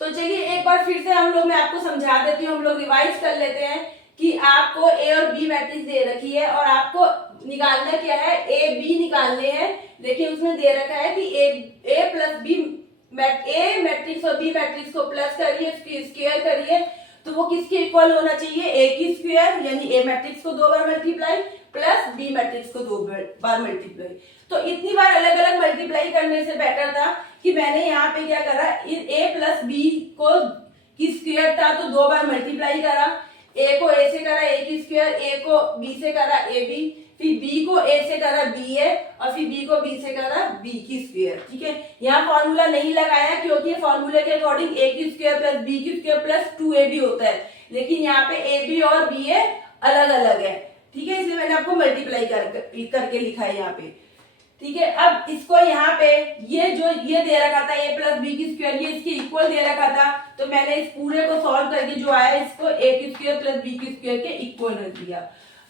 तो चलिए एक बार फिर से हम लोग, मैं आपको समझा देती हूँ, हम लोग रिवाइज कर लेते हैं कि आपको ए और बी मैट्रिक्स दे रखी है और आपको निकालना क्या है, ए बी निकालने हैं। देखिए उसमें दे रखा है कि ए प्लस बी, ए मैट्रिक्स और बी मैट्रिक्स को प्लस करिए, इसकी स्क्वायर करिए, तो वो किसके इक्वल होना चाहिए, ए की स्क्वायर, यानी ए मैट्रिक्स को 2 बार मल्टीप्लाई प्लस बी मैट्रिक्स को 2 बार मल्टीप्लाई। तो इतनी बार अलग अलग मल्टीप्लाई करने से बेटर था कि मैंने यहाँ पे क्या करा, ए प्लस बी को की स्क्वायर था तो 2 बार मल्टीप्लाई करा, ए को ए से करा ए की स्क्वायर, ए को बी से करा ए बी, फिर बी को ए से करा बी ए और फिर बी को बी से करा बी की स्क्वायर। ठीक है, यहाँ फॉर्मूला नहीं लगाया क्योंकि फॉर्मूले के अकॉर्डिंग ए की स्क्वायर प्लस बी की स्क्वायर प्लस 2ab होता है, लेकिन यहाँ पे ए बी और बी ए अलग अलग है। ठीक है, इसलिए मैंने आपको मल्टीप्लाई करके लिखा है यहाँ पे। ठीक है। अब इसको यहाँ पे ये दे रखा था a प्लस बी की स्क्वायर, ये इसके इक्वल दे रखा था, तो मैंने इस पूरे को सॉल्व करके जो आया इसको a की स्क्वायर प्लस बी की स्क्वायर के इक्वल रख दिया।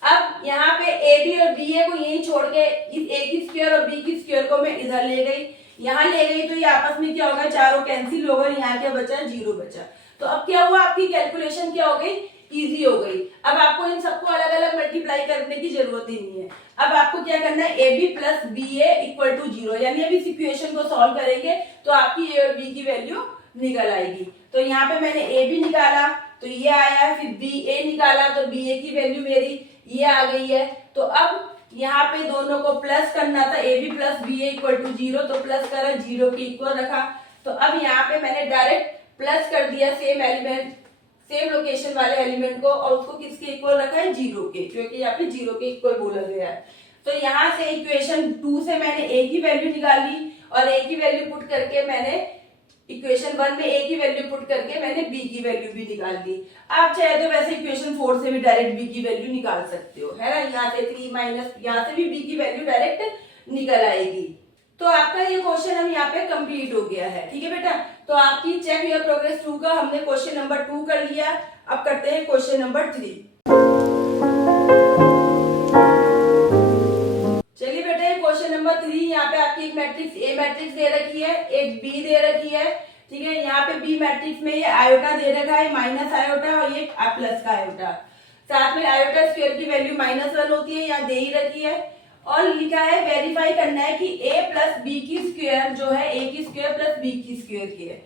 अब यहाँ पे ए बी और बी ए को यही छोड़ के इस a की स्क्वायर और b की स्क्वायर को मैं इधर ले गई, यहाँ ले गई, तो ये आपस में क्या होगा, चारों कैंसिल हो गए, यहाँ क्या बचा, 0 बचा। तो अब क्या हुआ, आपकी कैलकुलेशन क्या हो गई, इजी हो गई। अब आपको इन सबको अलग अलग मल्टीप्लाई करने की जरूरत ही नहीं है। अब आपको क्या करना है, A B plus B A equal to 0, यानी अभी इस इक्वेशन को सॉल्व करेंगे तो आपकी ए और बी की वैल्यू निकल आएगी। तो यहाँ पे मैंने ए बी निकाला तो ये आया, फिर बी ए निकाला तो बी ए की वैल्यू मेरी ये आ गई है। तो अब यहाँ पे दोनों को प्लस करना था, A B plus B A equal to 0, तो प्लस करा, 0 के इक्वल रखा। तो अब यहाँ पे मैंने डायरेक्ट प्लस कर दिया सेम एलिमेंट, सेम लोकेशन वाले एलिमेंट को, और उसको किसके इक्वल रखा है, 0 के, क्योंकि यहाँ पे 0 के इक्वल बोला गया है। तो यहाँ से इक्वेशन 2 से मैंने a की वैल्यू निकाली और a की वैल्यू पुट करके मैंने इक्वेशन 1 में a की वैल्यू पुट करके मैंने b की वैल्यू भी निकाल दी। आप चाहे तो वैसे इक्वेशन 4 से भी डायरेक्ट b की वैल्यू निकाल सकते हो, है ना, यहाँ से 3 माइनस, यहाँ से भी b की वैल्यू डायरेक्ट निकल आएगी। तो आपका ये क्वेश्चन हम यहाँ पे कंप्लीट हो गया है, ठीक है बेटा। तो आपकी चेक योर प्रोग्रेस 2 का हमने क्वेश्चन नंबर 2 कर लिया। अब करते हैं क्वेश्चन नंबर 3। चलिए बेटा, ये क्वेश्चन नंबर 3, यहाँ पे आपकी एक मैट्रिक्स ए मैट्रिक्स दे रखी है, एक बी दे रखी है, ठीक है। यहाँ पे बी मैट्रिक्स में ये आयोटा दे रखा है, माइनस आयोटा, और ये प्लस का आयोटा, साथ में आयोटा स्क्वायर की वैल्यू -1 होती है, यहाँ दे ही रखी है। और लिखा है वेरीफाई करना है कि a प्लस बी की स्क्वायर जो है a की स्क्वायर प्लस b की स्क्वायर की है।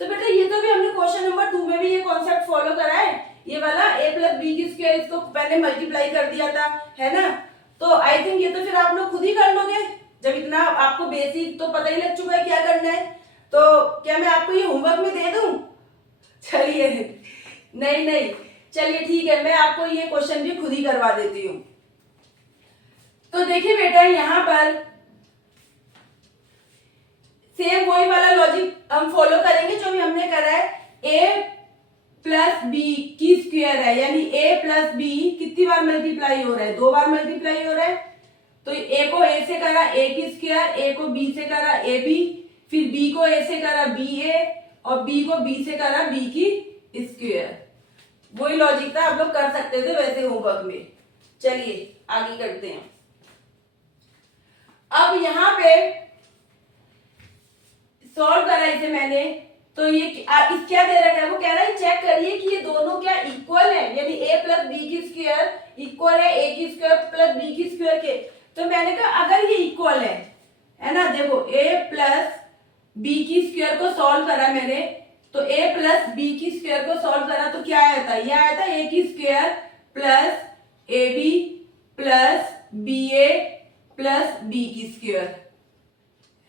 तो बेटा ये तो भी हमने क्वेश्चन नंबर 2 में भी ये कॉन्सेप्ट फॉलो करा है, ये वाला a प्लस बी की स्क्वायर, इसको पहले मल्टीप्लाई कर दिया था, है ना। तो आई थिंक ये तो फिर आप लोग खुद ही कर लोगे, जब इतना आपको बेसिक तो पता ही लग चुका है क्या करना है। तो क्या मैं आपको ये होमवर्क में दे दूं? चलिए, नहीं, चलिए ठीक है, मैं आपको ये क्वेश्चन भी खुद ही करवा देती हूँ। तो देखिए बेटा, यहाँ पर सेम वही वाला लॉजिक हम फॉलो करेंगे जो भी हमने करा है। a प्लस बी की स्क्वायर है, यानी a प्लस बी कितनी बार मल्टीप्लाई हो रहा है, 2 बार मल्टीप्लाई हो रहा है। तो a को a से करा a की स्क्वायर, a को b से करा a b, फिर b को a से करा b a, और b को b से करा b की स्क्वायर। वही लॉजिक था, आप लोग कर सकते थे वैसे होमवर्क में। चलिए आगे करते हैं। अब यहाँ पे सॉल्व करा इसे मैंने, तो ये इस क्या दे रखा है, वो कह रहा है चेक करिए कि ये दोनों क्या इक्वल है, यानी a प्लस बी की स्क्वायर इक्वल है a की स्क्वायर प्लस b की स्क्वायर के। तो मैंने कहा अगर ये इक्वल है ना, देखो a प्लस बी की स्क्वायर को सॉल्व करा मैंने, तो a प्लस बी की स्क्वायर को सॉल्व करा तो क्या आया था, ये आया था a की square plus A B plus B A plus B की स्क्वायर,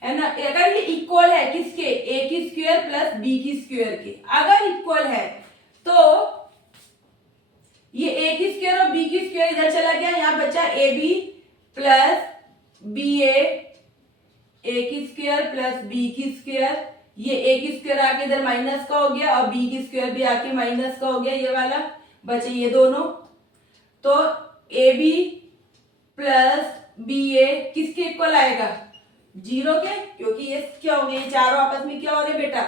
है ना। अगर ये इक्वल है किसके, a की स्क्वायर प्लस b की स्क्वायर के, अगर इक्वल है तो ये a की स्क्वायर और b की स्क्वायर इधर चला गया, यहाँ बचा ए बी प्लस बी ए की स्क्वायर प्लस b की स्क्वायर, ये a की स्क्वायर आके इधर माइनस का हो गया और b की स्क्वायर भी आके माइनस का हो गया, ये वाला बचे ये दोनों। तो ए बी प्लस बी ए किसके इक्वल आएगा, 0 के, क्योंकि ये क्या हो गए, ये चारों आपस में क्या हो रहे बेटा,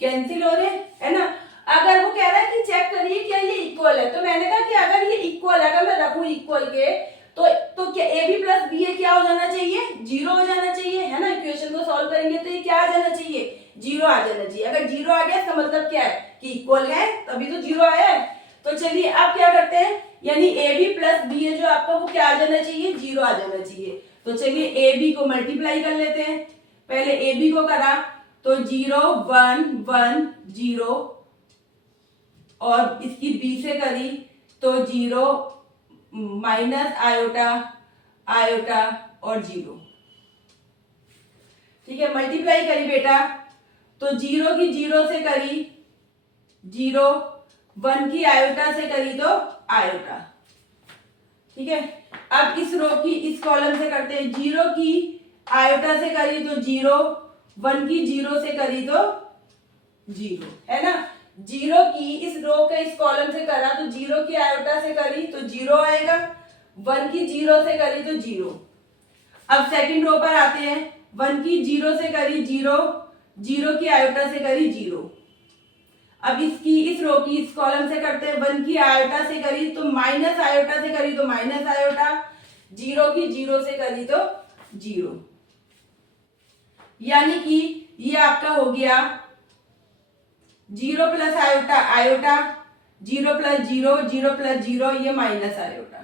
कैंसिल हो रहे, है ना। अगर वो कह रहा है कि चेक करिए क्या ये इक्वल है, तो मैंने कहा कि अगर ये इक्वल है, अगर मैं रखूं इक्वल के, तो क्या ए बी प्लस बी ए क्या हो जाना चाहिए, 0 हो जाना चाहिए, है ना। इक्वेशन को सॉल्व करेंगे तो ये क्या आ जाना चाहिए, 0 आ जाना चाहिए। अगर 0 आ गया इसका मतलब क्या है कि इक्वल है, तभी तो 0 आया है। तो चलिए अब क्या करते हैं, यानी ए बी प्लस बी ए जो आपका वो क्या आ जाना चाहिए, 0 आ जाना चाहिए। तो चलिए ए बी को मल्टीप्लाई कर लेते हैं। पहले ए बी को करा तो 0 1 1 0, और इसकी बी से करी तो 0 माइनस आयोटा आयोटा और 0, ठीक है। मल्टीप्लाई करी बेटा, तो 0 की 0 से करी 0, 1 की आयोटा से करी तो आयोटा, ठीक है। अब इस रो की इस कॉलम से करते हैं, 0 की आयोटा से करी तो 0, 1 की 0 से करी तो 0, है ना। 0 की इस रो के इस कॉलम से करा तो 0 की आयोटा से करी तो 0 आएगा, 1 की 0 से करी तो 0। अब सेकंड रो पर आते हैं, 1 की 0 से करी 0, 0 की आयोटा से करी 0। अब इसकी इस रो की इस कॉलम से करते हैं, 1 की आयोटा से करी तो माइनस आयोटा से करी तो माइनस आयोटा, 0 की 0 से करी तो 0। यानी कि ये आपका हो गया 0 plus iota iota, 0 plus 0, 0 plus 0 ये माइनस आयोटा।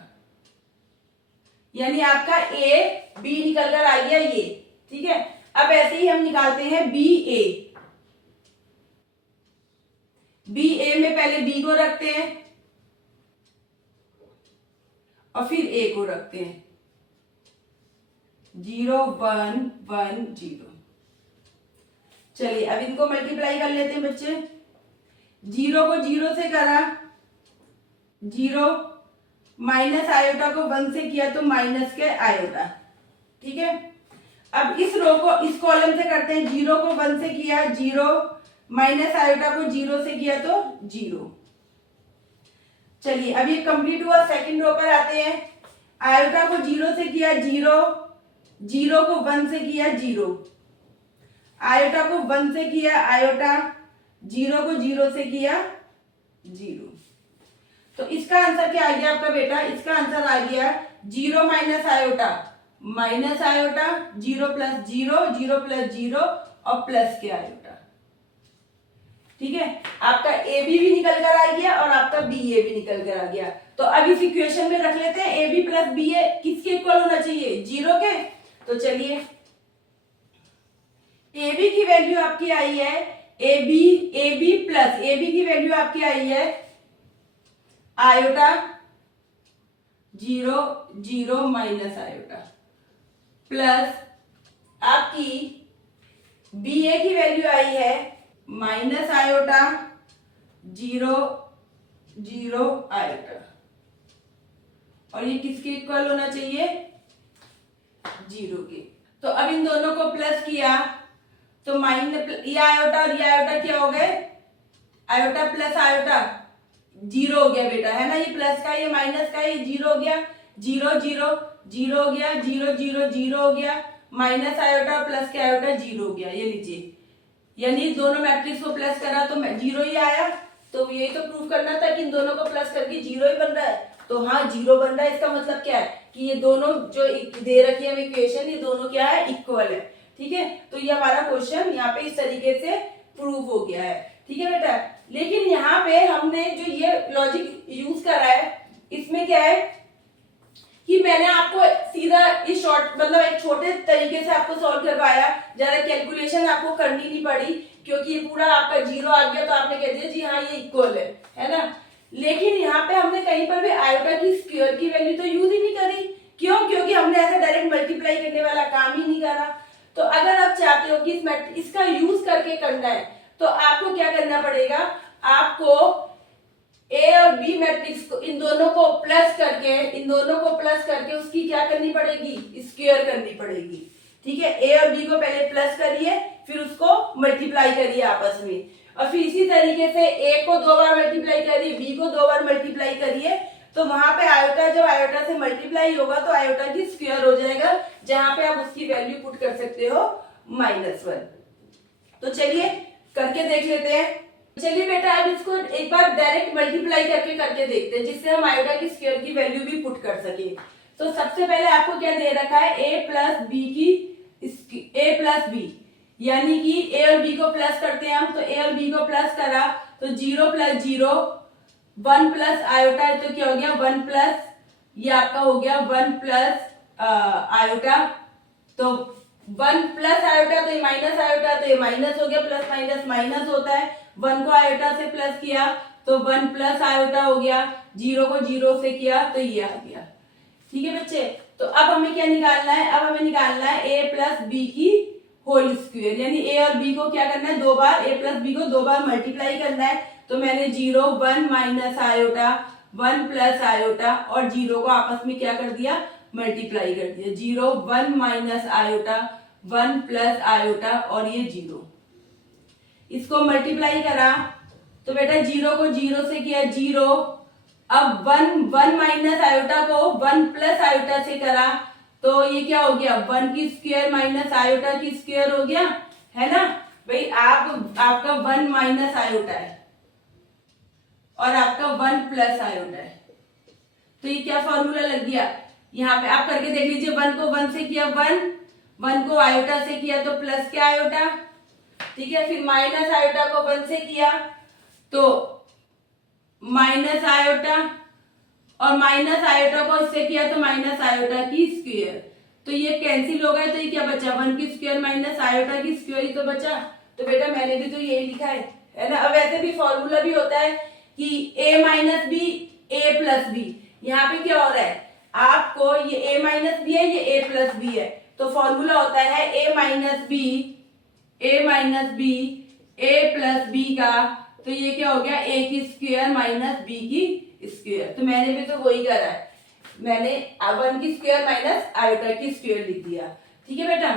यानी आपका ए बी निकल कर आ गया ये, ठीक है। अब ऐसे ही हम निकालते हैं बी ए। बी ए में पहले बी को रखते हैं और फिर ए को रखते हैं, 0 1 1 0। चलिए अब इनको मल्टीप्लाई कर लेते हैं बच्चे। 0 को 0 से करा 0, माइनस आयोटा को 1 से किया तो माइनस के आयोटा, ठीक है। अब इस रो को इस कॉलम से करते हैं, 0 को 1 से किया 0, माइनस आयोटा को 0 से किया तो 0। चलिए अब ये कंप्लीट हुआ। सेकंड रो पर आते हैं, आयोटा को 0 से किया 0, 0 को 1 से किया 0, आयोटा को 1 से किया आयोटा, 0 को 0 से किया 0। तो इसका आंसर क्या आ गया आपका बेटा? इसका आंसर आ गया 0 minus iota minus iota, 0 plus 0, 0 plus 0 और प्लस के आयोटा, ठीक है। आपका ए बी भी निकल कर आ गया और आपका बी ए भी निकल कर आ गया। तो अब इस इक्वेशन में रख लेते हैं ए बी प्लस बी ए किसके इक्वल होना चाहिए? 0 के। तो चलिए ए बी की वैल्यू आपकी आई है A B plus A B की वैल्यू आपकी आई है आयोटा 0 0 माइनस आयोटा, प्लस आपकी बी ए की वैल्यू आई है माइनस आयोटा 0 0 आयोटा, और ये किसके इक्वल होना चाहिए? 0 के। तो अब इन दोनों को प्लस किया तो माइनस ये आयोटा और ये आयोटा क्या हो गए? आयोटा प्लस आयोटा 0 हो गया बेटा, है ना। ये प्लस का ये माइनस का ये 0 हो गया, 0 0 0 हो गया, 0 0 0 हो गया, माइनस आयोटा और प्लस के आयोटा 0 हो गया। ये लीजिए, यानी दोनों मैट्रिक्स को प्लस करा तो 0 ही आया। तो यही तो प्रूव करना था कि इन दोनों को प्लस करके 0 ही बन रहा है। तो हाँ 0 बन रहा है, इसका मतलब क्या है कि ये दोनों जो दे रखी है इक्वेशन, ये दोनों क्या है? इक्वल है, ठीक है। तो ये हमारा क्वेश्चन यहाँ पे इस तरीके से प्रूव हो गया है, ठीक है बेटा। लेकिन यहाँ पे हमने जो ये लॉजिक यूज करा है, इसमें क्या है कि मैंने आपको सीधा इस शॉर्ट मतलब एक छोटे तरीके से आपको सॉल्व करवाया, ज्यादा कैलकुलेशन आपको करनी नहीं पड़ी, क्योंकि पूरा आपका 0 आ गया तो आपने कह दिया जी हाँ ये इक्वल है ना। लेकिन यहाँ पे हमने कहीं पर भी आयोटा की स्क्वायर की वैल्यू तो यूज ही नहीं करी। क्यों? क्योंकि हमने ऐसे डायरेक्ट मल्टीप्लाई करने वाला काम ही नहीं करा। तो अगर आप चाहते हो कि इसका यूज करके करना है तो आपको क्या करना पड़ेगा? आपको ए और बी मैट्रिक्स को इन दोनों को प्लस करके उसकी क्या करनी पड़ेगी? स्क्वायर करनी पड़ेगी, ठीक है। ए और बी को पहले प्लस करिए, फिर उसको मल्टीप्लाई करिए आपस में, और फिर इसी तरीके से ए को 2 बार मल्टीप्लाई करिए, बी को 2 बार मल्टीप्लाई करिए। तो वहां पे आयोटा जब आयोटा से मल्टीप्लाई होगा तो आयोटा की स्क्वायर हो जाएगा, जहां पे आप उसकी वैल्यू पुट कर सकते हो -1। तो चलिए करके देख लेते हैं। चलिए बेटा अब इसको एक बार डायरेक्ट मल्टीप्लाई करके देखते हैं, जिससे हम आयोटा की स्क्वायर की वैल्यू भी पुट कर सके। तो सबसे पहले आपको क्या दे रखा है? ए प्लस बी, यानी कि ए और बी को प्लस करते हैं हम। तो ए और बी को प्लस करा तो 0 प्लस 0 1 प्लस आयोटा है, तो क्या हो गया? 1 प्लस ये आपका हो गया 1 प्लस आयोटा। तो 1 प्लस आयोटा तो ये माइनस आयोटा, तो ये माइनस हो गया, प्लस माइनस माइनस होता है। 1 को आयोटा से प्लस किया तो 1 प्लस आयोटा हो गया, 0 को 0 से किया तो ये आ गया, ठीक है बच्चे। तो अब हमें क्या निकालना है? अब हमें निकालना है ए प्लस बी की होल स्क्वायर, यानी ए और बी को क्या करना है? 2 बार ए प्लस बी को 2 बार मल्टीप्लाई करना है। तो मैंने 0 1 माइनस आयोटा 1 प्लस आयोटा और 0 को आपस में क्या कर दिया? मल्टीप्लाई कर दिया। 0 1 माइनस आयोटा 1 प्लस आयोटा और ये 0, इसको मल्टीप्लाई करा तो बेटा 0 को 0 से किया 0। अब 1 1 माइनस आयोटा को 1 प्लस आयोटा से करा तो ये क्या हो गया, 1 की स्क्वायर माइनस आयोटा की स्क्वायर हो गया, है ना भाई। आपका 1 माइनस आयोटा है और आपका 1 प्लस आयोटा है, तो ये क्या फॉर्मूला लग गया, यहाँ पे आप करके देख लीजिए। 1 को 1 से किया 1 को आयोटा से किया तो प्लस के आयोटा, ठीक है। फिर माइनस आयोटा को 1 से किया तो माइनस आयोटा, और माइनस आयोटा को इससे किया तो माइनस आयोटा की स्क्वायर। तो ये कैंसिल हो गया, तो ये क्या बचा, 1 की स्क्वायर माइनस आयोटा की स्क्वायर ही तो बचा। तो बेटा मैंने भी तो यही लिखा है ना। अब ऐसे भी फॉर्मूला भी होता है कि a minus B a plus B. यहाँ पे क्या हो रहा है, आपको ये a माइनस बी है, ये a प्लस बी है, तो फॉर्मूला होता है a minus B a plus B का। तो ये क्या हो गया, a की स्क्वायर माइनस b की स्क्वायर। तो मैंने भी तो वही करा है, मैंने 1 की स्क्वायर माइनस आयोटा की स्क्वायर लिख दिया, ठीक है बेटा।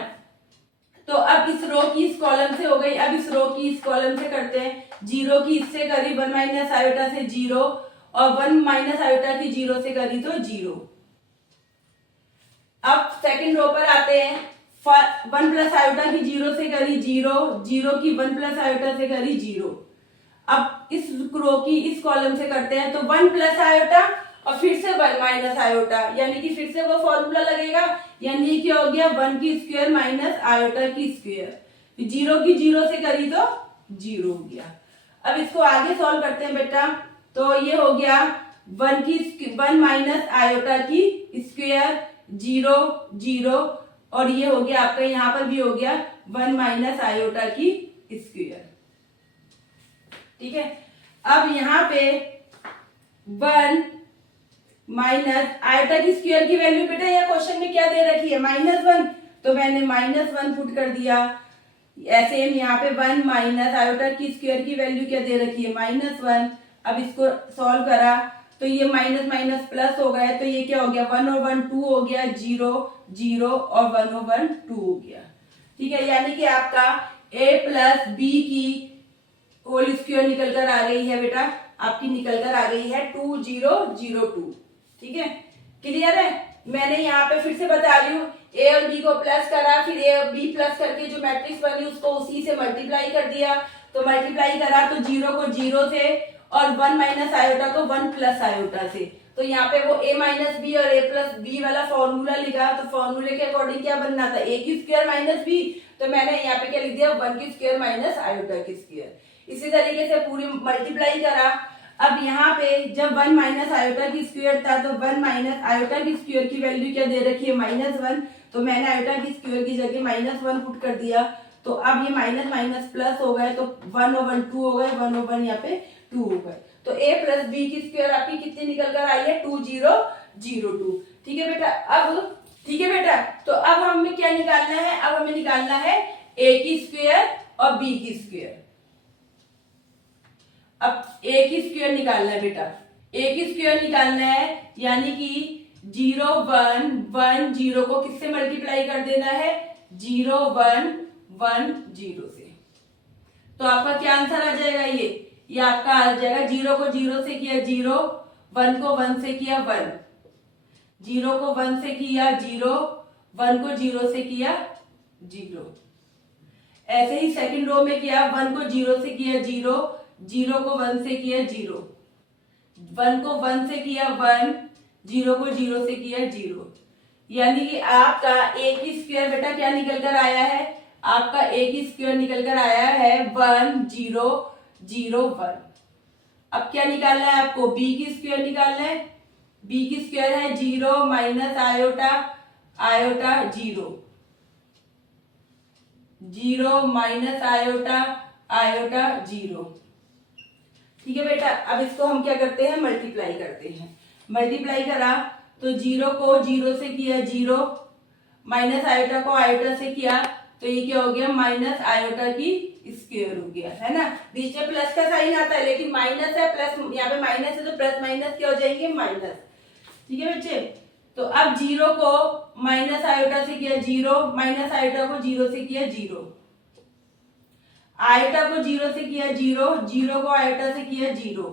तो अब इस रो की इस कॉलम से हो गई, अब इस रो की इस कॉलम से करते हैं। 0 की इससे करी 1 माइनस आयोटा से 0, और 1 माइनस आयोटा की 0 से करी तो 0। अब सेकंड रो पर आते हैं। 1 प्लस आयोटा की 0 से करी 0, 0 की 1 प्लस आयोटा से करी 0। अब इस रो की इस कॉलम से करते हैं, तो 1 प्लस आयोटा और फिर से 1 माइनस आयोटा, यानी कि फिर से वो फॉर्मूला लगेगा, यानी क्या हो गया, 1 की स्क्वायर माइनस आयोटा की स्क्वायर। 0 की 0 से करी तो 0 हो गया। अब इसको आगे सॉल्व करते हैं बेटा, तो ये हो गया 1 माइनस आयोटा की स्क्वायर, 0 0, और ये हो गया आपका, यहाँ पर भी हो गया 1 माइनस आयोटा की स्क्वायर, ठीक है। अब यहाँ पे 1 माइनस आयोटा की स्क्वायर की वैल्यू बेटा यहाँ क्वेश्चन में क्या दे रखी है, -1, तो मैंने -1 पुट कर दिया। ऐसे यहाँ पे 1 माइनस आयोटा की स्क्वायर की वैल्यू क्या दे रखी है, -1। अब इसको सॉल्व करा तो ये माइनस माइनस प्लस हो गया, तो ये क्या हो गया, 1 और 1 2 हो गया, 0 0 और 1 और 1 2 हो गया, ठीक है। यानी कि आपका a प्लस बी की होल स्क्वायर निकल कर आ गई है बेटा, आपकी निकल कर आ गई है 2002, ठीक है। क्लियर है। मैंने यहाँ पे फिर से बता रही हूँ, a और b को प्लस करा, फिर a और b प्लस करके जो मैट्रिक्स बनी उसको उसी से मल्टीप्लाई कर दिया। तो मल्टीप्लाई करा तो 0 को 0 से और 1 माइनस आयोटा को 1 प्लस आयोटा से। तो यहाँ पे वो a माइनस बी और a प्लस बी वाला फॉर्मूला लिखा, तो फॉर्मूले के अकॉर्डिंग क्या बनना था, a की स्क्वायर माइनस b, तो मैंने यहाँ पे क्या लिख दिया, 1 की स्क्वायर माइनस आयोटा की स्क्वायर। इसी तरीके से पूरी मल्टीप्लाई करा। अब यहाँ पे जब 1 माइनस आयोटा की स्क्वायर था, तो 1 माइनस आयोटा की स्क्वायर की वैल्यू क्या दे रखी है, -1, तो मैंने आयोटा की स्क्वायर की जगह -1 पुट कर दिया। तो अब ये माइनस माइनस प्लस हो गए, तो 1 और 1 2 हो गए, 1 और 1 यहाँ पे 2 हो गए। तो a प्लस बी की स्क्वायर आपकी कितनी निकल कर आई है, 2002, ठीक है बेटा। अब ठीक है बेटा, तो अब हमें क्या निकालना है, अब हमें निकालना है a की स्क्वायर और b की स्क्वायर। अब a की स्क्वायर निकालना है बेटा, a की स्क्वायर निकालना है, यानी कि 0 1 1 0 को किससे मल्टीप्लाई कर देना है, 0 1 1 0 से। तो आपका क्या आंसर आ जाएगा, ये आपका आ जाएगा, 0 को 0 से किया 0, 1 को 1 से किया 1, 0 को 1 से किया 0, 1 को 0 से किया 0। ऐसे ही सेकंड रो में किया, 1 को 0 से किया 0, 0 को 1 से किया 0, 1 को 1 से किया 1, 0 को 0 से किया 0। यानी कि आपका a की स्क्वायर बेटा क्या निकल कर आया है, आपका a की स्क्वायर निकल कर आया है 1 0 0 1। अब क्या निकालना है आपको, b की स्क्वायर निकालना है। b की स्क्वायर है 0 minus iota iota 0, 0 minus iota iota 0, ठीक है बेटा। अब इसको हम क्या करते हैं, मल्टीप्लाई करते हैं। मल्टीप्लाई करा तो 0 को 0 से किया 0, माइनस आयोटा को आयोटा से किया, तो ये क्या हो गया, माइनस आयोटा की स्क्वायर हो गया, है ना। बीच में प्लस का साइन आता है, लेकिन माइनस है, प्लस यहाँ पे माइनस है, तो प्लस माइनस क्या हो जाएंगे, माइनस, ठीक है बच्चे। तो अब 0 को माइनस आयोटा से किया 0, माइनस आयोटा को 0 से किया 0, आयोटा को 0 से किया 0, 0 को आयोटा से किया 0।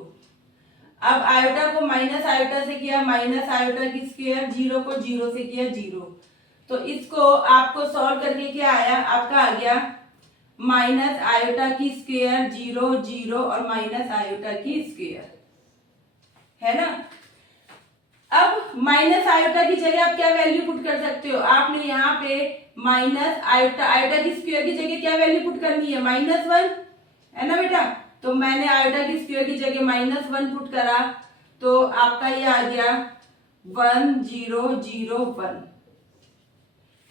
अब आयोटा को माइनस आयोटा से किया माइनस आयोटा की स्क्वायर, 0 को 0 से किया 0, तो इसको आपको सॉल्व करके क्या आया, आपका आ गया माइनस आयोटा की स्क्वायर 0 0 और माइनस आयोटा की स्क्वायर, है ना। अब माइनस आयोटा की जगह आप क्या वैल्यू पुट कर सकते हो, आपने यहाँ पे माइनस आयोटा, आयोटा की स्क्वायर की जगह क्या वैल्यू पुट करनी है, -1, है ना बेटा। तो मैंने आयोटा की स्क्वायर की जगह -1 पुट करा, तो आपका ये आ गया 1 0 0 1।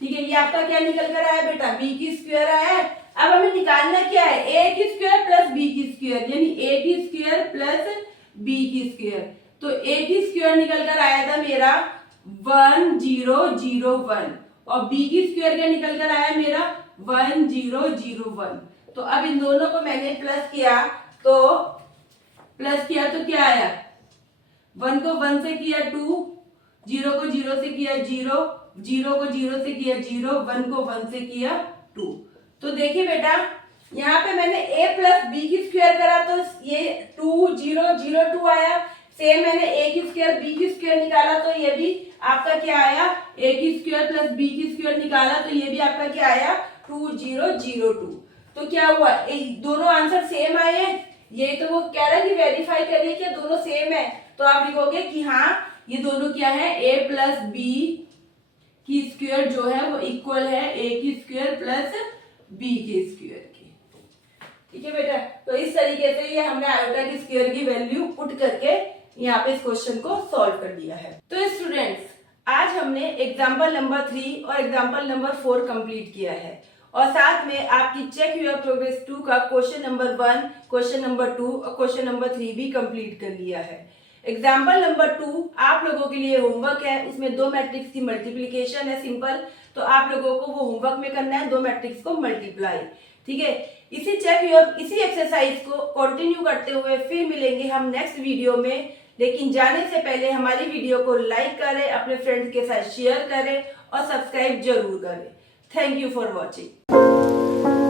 ठीक है, ये आपका क्या निकल कर आया बेटा, b की स्क्वायर आया है। अब हमें निकालना क्या है, a की स्क्वायर प्लस b की स्क्वायर, यानी a की स्क्वायर प्लस b की स्क्वायर। तो a की स्क्वायर निकल कर आया था मेरा 1 0 0 1 और b की स्क्वायर क्या निकल कर आया मेरा 1 0 0 1। तो अब इन दोनों को मैंने प्लस किया, तो क्या आया, 1 को 1 से किया 2, 0 को 0 से किया 0, 0 को 0 से किया 0, 1 को 1 से किया 2। तो देखिए बेटा, यहाँ पे मैंने a प्लस बी की स्क्वायर करा तो ये 2 0 0 2 आया। सेम मैंने a की स्क्वायर b की स्क्वायर निकाला तो ये भी आपका क्या आया, a की स्क्वायर प्लस b की स्क्वायर निकाला तो ये भी आपका क्या आया 2 0 0 2। तो क्या हुआ, दोनों आंसर सेम आए। ये तो वो कह रहा है कि वेरीफाई करिए कि दोनों सेम है, तो आप लिखोगे कि हाँ ये दोनों क्या है, a प्लस बी की स्क्वायर जो है वो इक्वल है a की स्क्वायर प्लस b की स्क्वायर की। ठीक है बेटा, तो इस तरीके से ये हमने आयोटा की स्क्वायर की वैल्यू पुट करके यहाँ पे इस क्वेश्चन को सॉल्व कर दिया है। तो स्टूडेंट्स, आज हमने एग्जाम्पल नंबर 3 और एग्जाम्पल नंबर 4 कंप्लीट किया है और साथ में आपकी चेक योर प्रोग्रेस 2 का क्वेश्चन नंबर 1, क्वेश्चन नंबर 2 और क्वेश्चन नंबर 3 भी कंप्लीट कर लिया है। एग्जाम्पल नंबर 2 आप लोगों के लिए होमवर्क है, उसमें 2 मैट्रिक्स की मल्टीप्लीकेशन है सिंपल, तो आप लोगों को वो होमवर्क में करना है 2 मैट्रिक्स को मल्टीप्लाई। ठीक है, इसी एक्सरसाइज को कंटिन्यू करते हुए फिर मिलेंगे हम नेक्स्ट वीडियो में। लेकिन जाने से पहले हमारी वीडियो को लाइक करें, अपने फ्रेंड्स के साथ शेयर करें और सब्सक्राइब जरूर करें। Thank you for watching.